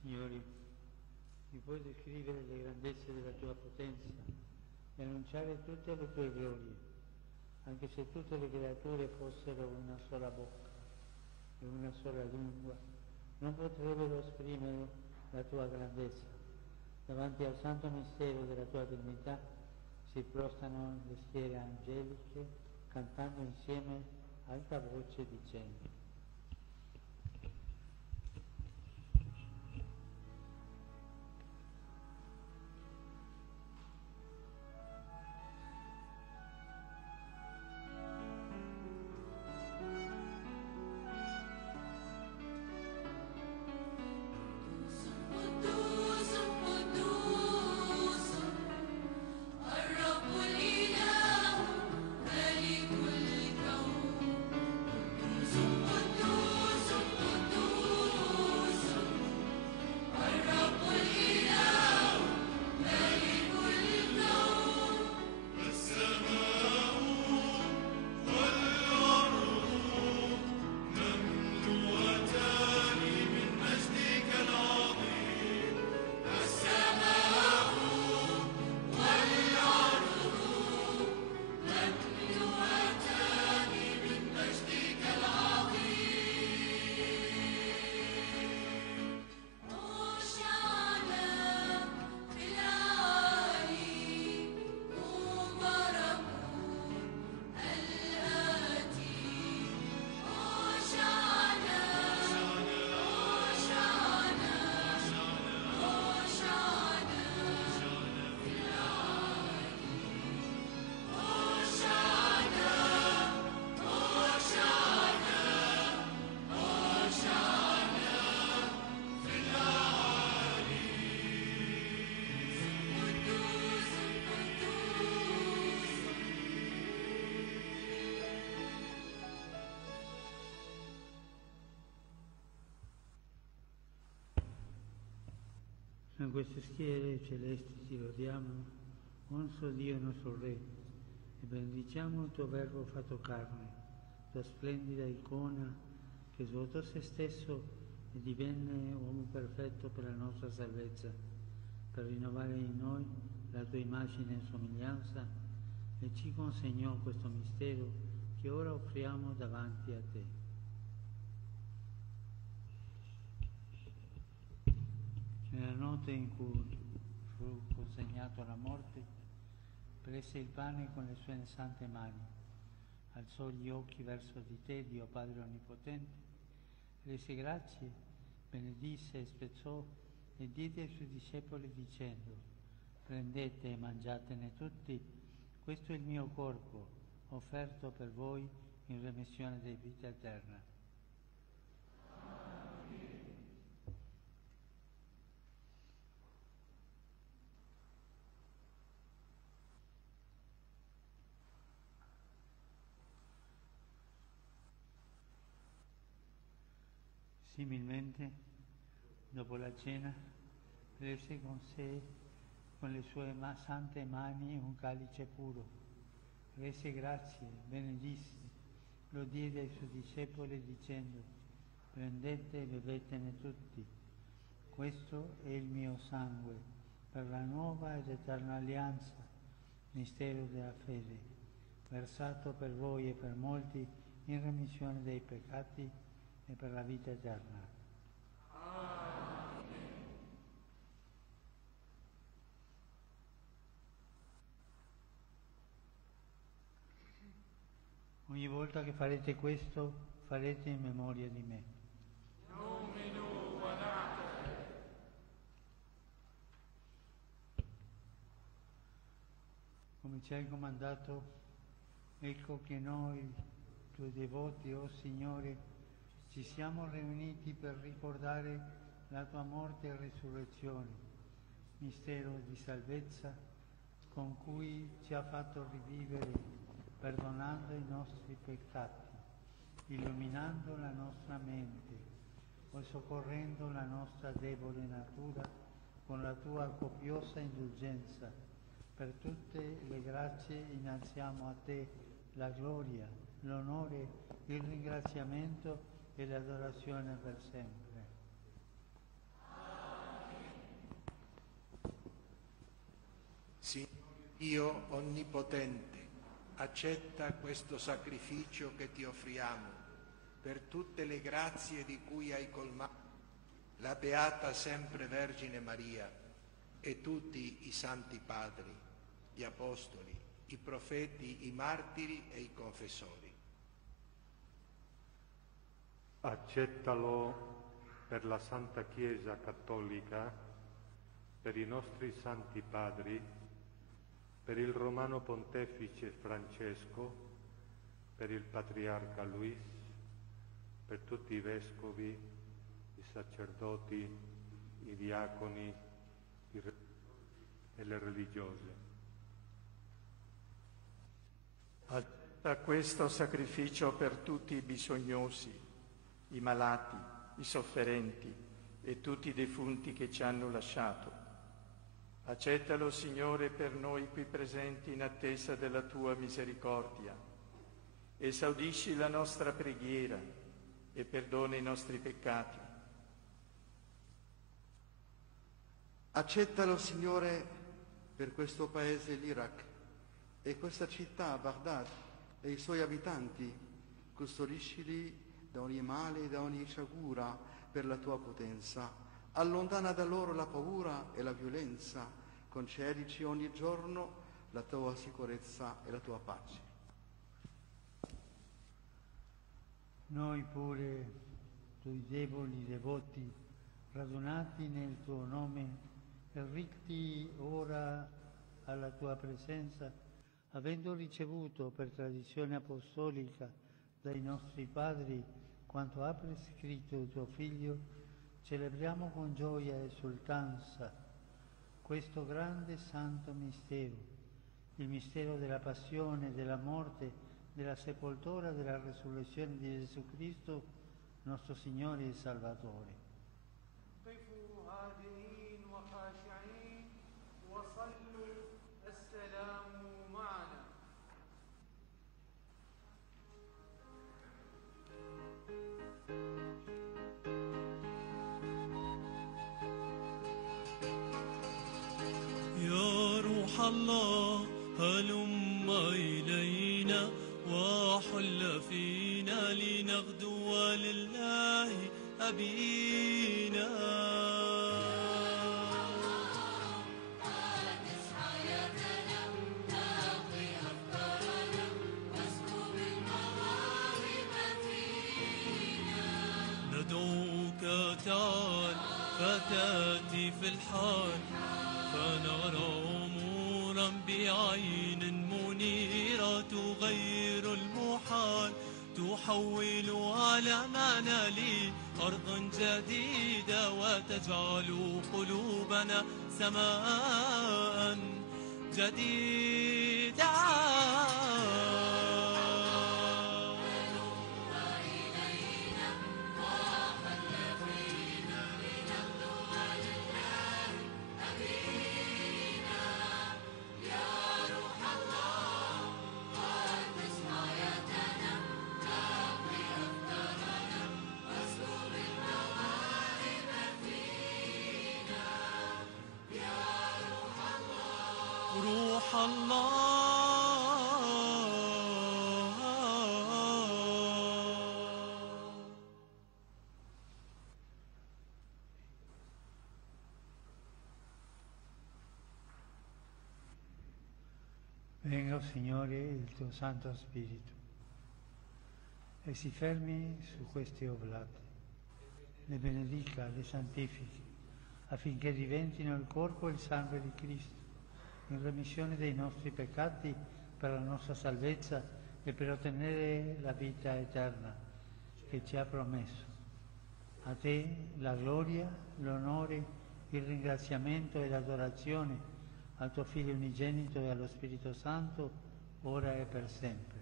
Signore, mi puoi descrivere le grandezze della tua potenza e annunciare tutte le tue glorie, anche se tutte le creature fossero una sola bocca e una sola lingua, non potrebbero esprimere la tua grandezza. Davanti al santo mistero della tua divinità si prostrano le schiere angeliche, cantando insieme a alta voce dicendo: in queste schiere celesti ti lodiamo, onso Dio nostro Re, e benediciamo il tuo Verbo fatto carne, tua splendida icona che svuotò se stesso e divenne uomo perfetto per la nostra salvezza, per rinnovare in noi la tua immagine e somiglianza, e ci consegnò questo mistero che ora offriamo davanti a te. Nella notte in cui fu consegnato alla morte, prese il pane con le sue sante mani, alzò gli occhi verso di te, Dio Padre Onnipotente, rese grazie, benedisse e spezzò e diede ai suoi discepoli dicendo: prendete e mangiatene tutti, questo è il mio corpo, offerto per voi in remissione di vita eterna. Similmente, dopo la cena, prese con sé, con le sue sante mani, un calice puro, rese grazie, benedisse, lo diede ai suoi discepoli dicendo: prendete e bevetene tutti, questo è il mio sangue, per la nuova ed eterna alleanza, mistero della fede. versato per voi e per molti in remissione dei peccati e per la vita eterna. Ogni volta che farete questo, farete in memoria di me. Come ci hai comandato, ecco che noi, tuoi devoti, o Signore, ci siamo riuniti per ricordare la tua morte e risurrezione, mistero di salvezza con cui ci ha fatto rivivere, perdonando i nostri peccati, illuminando la nostra mente e soccorrendo la nostra debole natura con la tua copiosa indulgenza. Per tutte le grazie innalziamo a te la gloria, l'onore, il ringraziamento e l'adorazione per sempre. Signore Dio Onnipotente, accetta questo sacrificio che ti offriamo per tutte le grazie di cui hai colmato la Beata Sempre Vergine Maria e tutti i Santi Padri, gli Apostoli, i Profeti, i Martiri e i Confessori. Accettalo per la Santa Chiesa Cattolica, per i nostri Santi Padri, per il Romano Pontefice Francesco, per il Patriarca Luis, per tutti i Vescovi, i sacerdoti, i diaconi e le religiose. Accetta questo sacrificio per tutti i bisognosi, i malati, i sofferenti e tutti i defunti che ci hanno lasciato. Accettalo, Signore, per noi qui presenti in attesa della tua misericordia. Esaudisci la nostra preghiera e perdona i nostri peccati. Accettalo, Signore, per questo paese, l'Iraq, e questa città, Baghdad, e i suoi abitanti. Custodiscili da ogni male e da ogni sciagura per la tua potenza. Allontana da loro la paura e la violenza, concedici ogni giorno la tua sicurezza e la tua pace. Noi pure, tuoi deboli devoti, radunati nel tuo nome, ritti ora alla tua presenza, avendo ricevuto per tradizione apostolica dai nostri padri quanto ha prescritto il tuo Figlio, celebriamo con gioia e esultanza questo grande santo mistero, il mistero della passione, della morte, della sepoltura, della resurrezione di Gesù Cristo, nostro Signore e Salvatore. الله هلم إلينا وحل فينا لنغدو لله أبينا ندعوك تعال فتأتي في الحال فنرى بعين منيرة تغير المحال تحول عالمنا لأرض جديدة وتجعل قلوبنا سماء جديدة روح الله Venga, oh Signore, il tuo Santo Spirito e si fermi su questi oblati, le benedica, le santifichi, affinché diventino il corpo e il sangue di Cristo, in remissione dei nostri peccati per la nostra salvezza e per ottenere la vita eterna che ci ha promesso. A te la gloria, l'onore, il ringraziamento e l'adorazione, al tuo Figlio unigenito e allo Spirito Santo, ora e per sempre.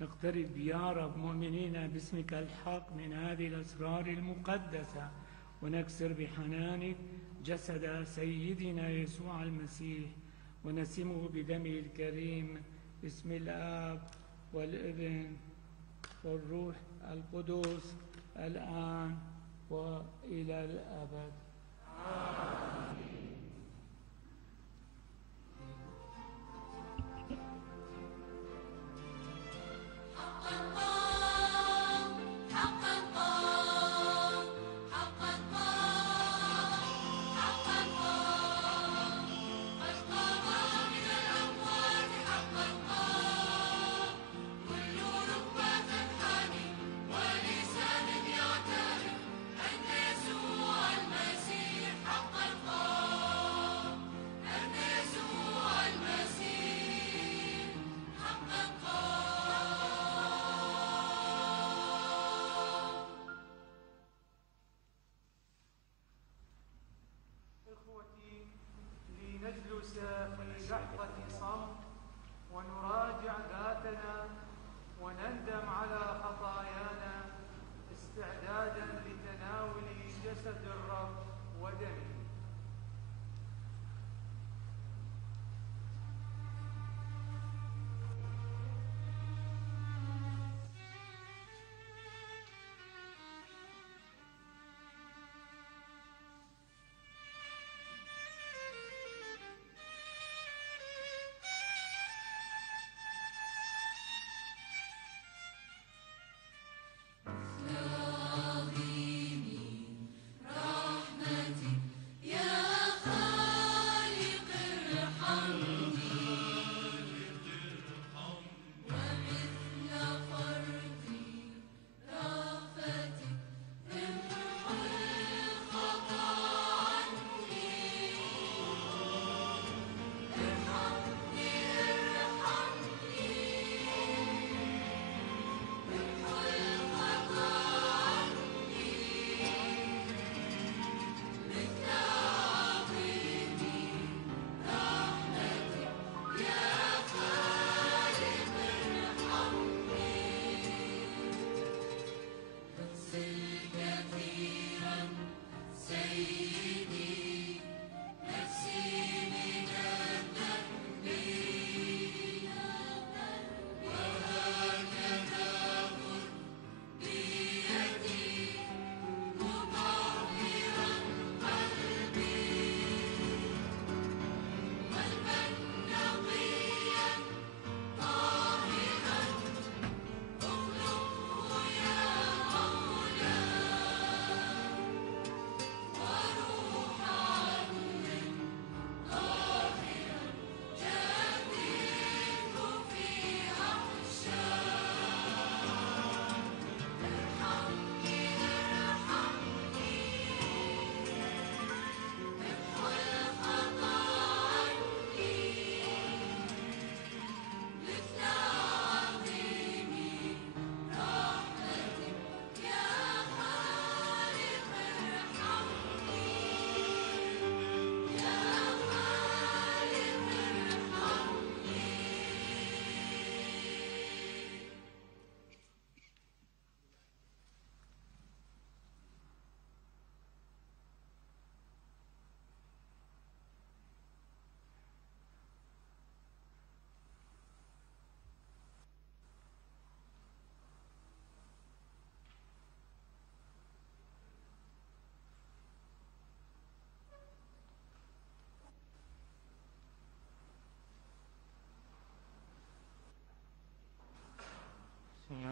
نقترب يا رب مؤمنين باسمك الحق من هذه الأسرار المقدسة ونكسر بحنانك جسد سيدنا يسوع المسيح ونسمه بدمه الكريم باسم الآب والابن والروح القدس الآن وإلى الأبد. لنجلس في لحظة صمت ونراجع ذاتنا ونندم على خطايانا استعدادا لتناول جسد الرب ودمه.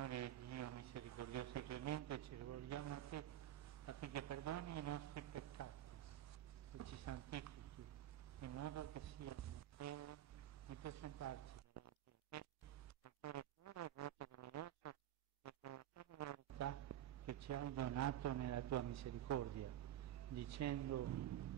Signore Dio misericordioso e clemente, ci rivolgiamo a te affinché perdoni i nostri peccati e ci santifichi, in modo che sia meritevole di presentarci davanti a te, puro e voto glorioso e con la verità che ci hai donato nella tua misericordia, dicendo: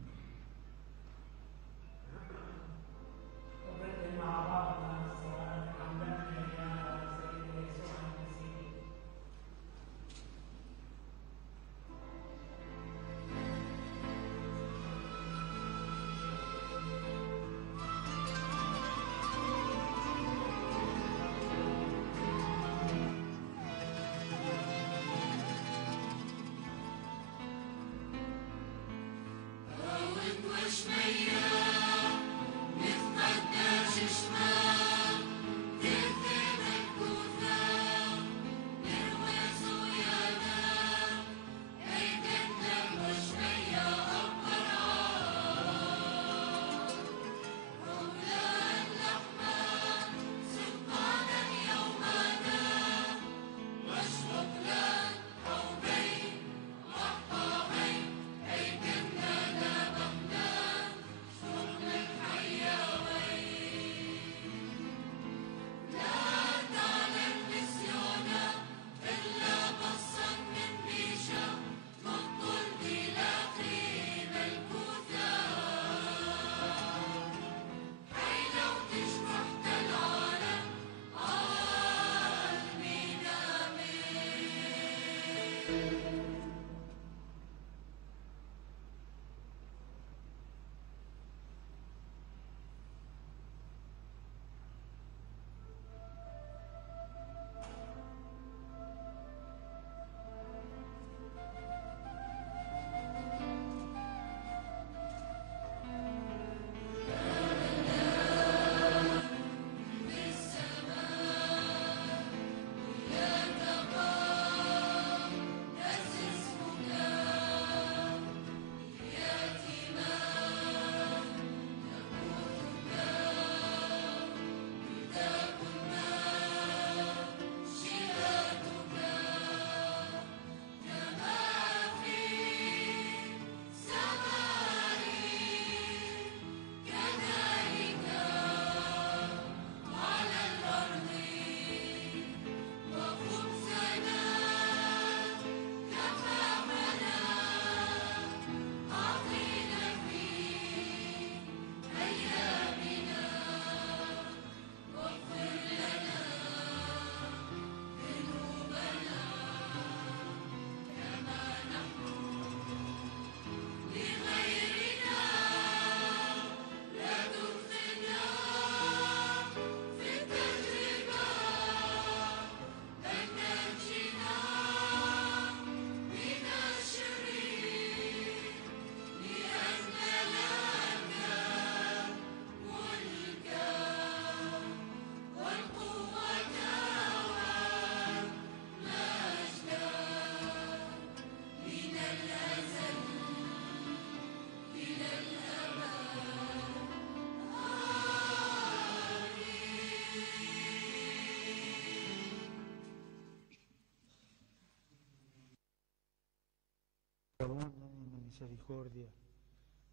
in misericordia,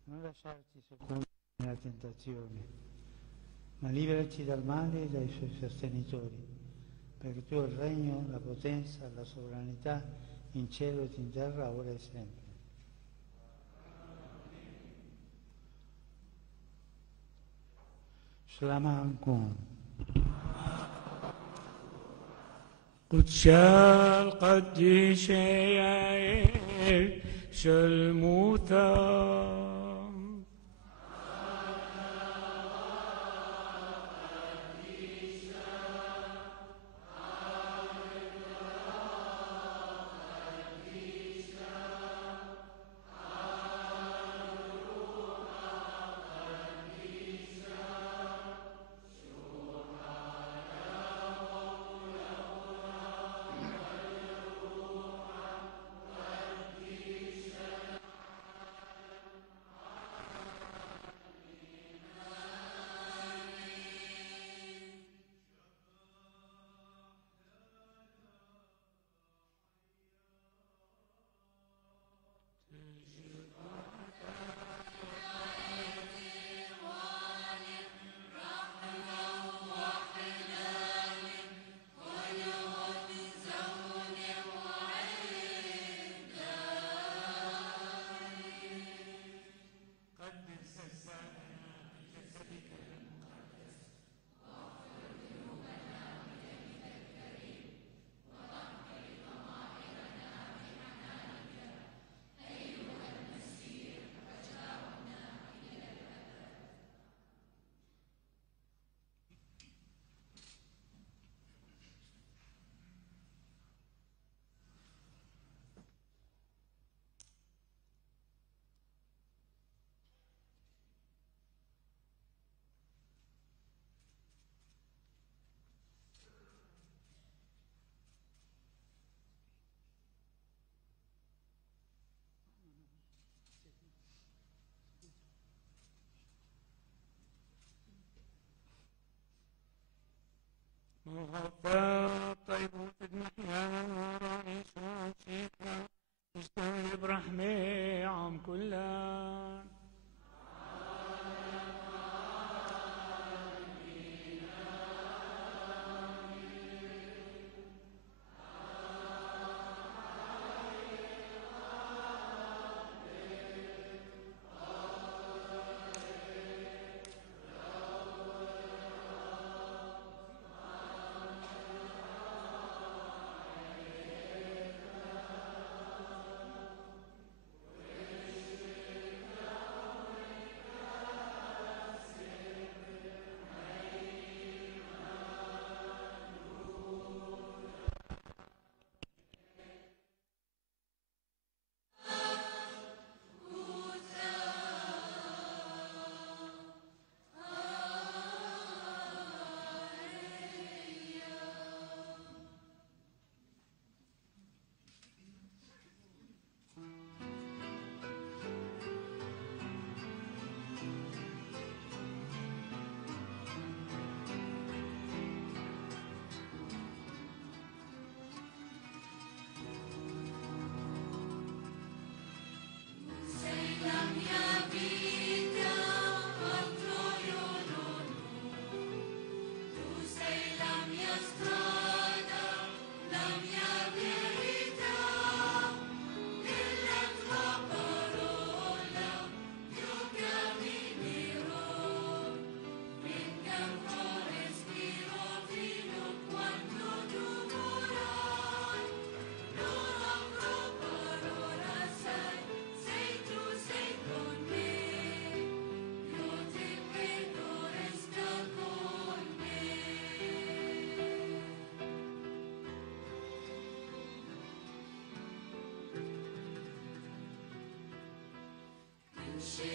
non lasciarci soccombere nella tentazione, ma liberaci dal male e dai suoi sostenitori, perché tu hai il regno, la potenza, la sovranità in cielo e in terra, ora e sempre. Shalom. قدشا القديش شلموتا غفار طيب في المحيا ورئيس وشيكا استوي برحمة عم كلان She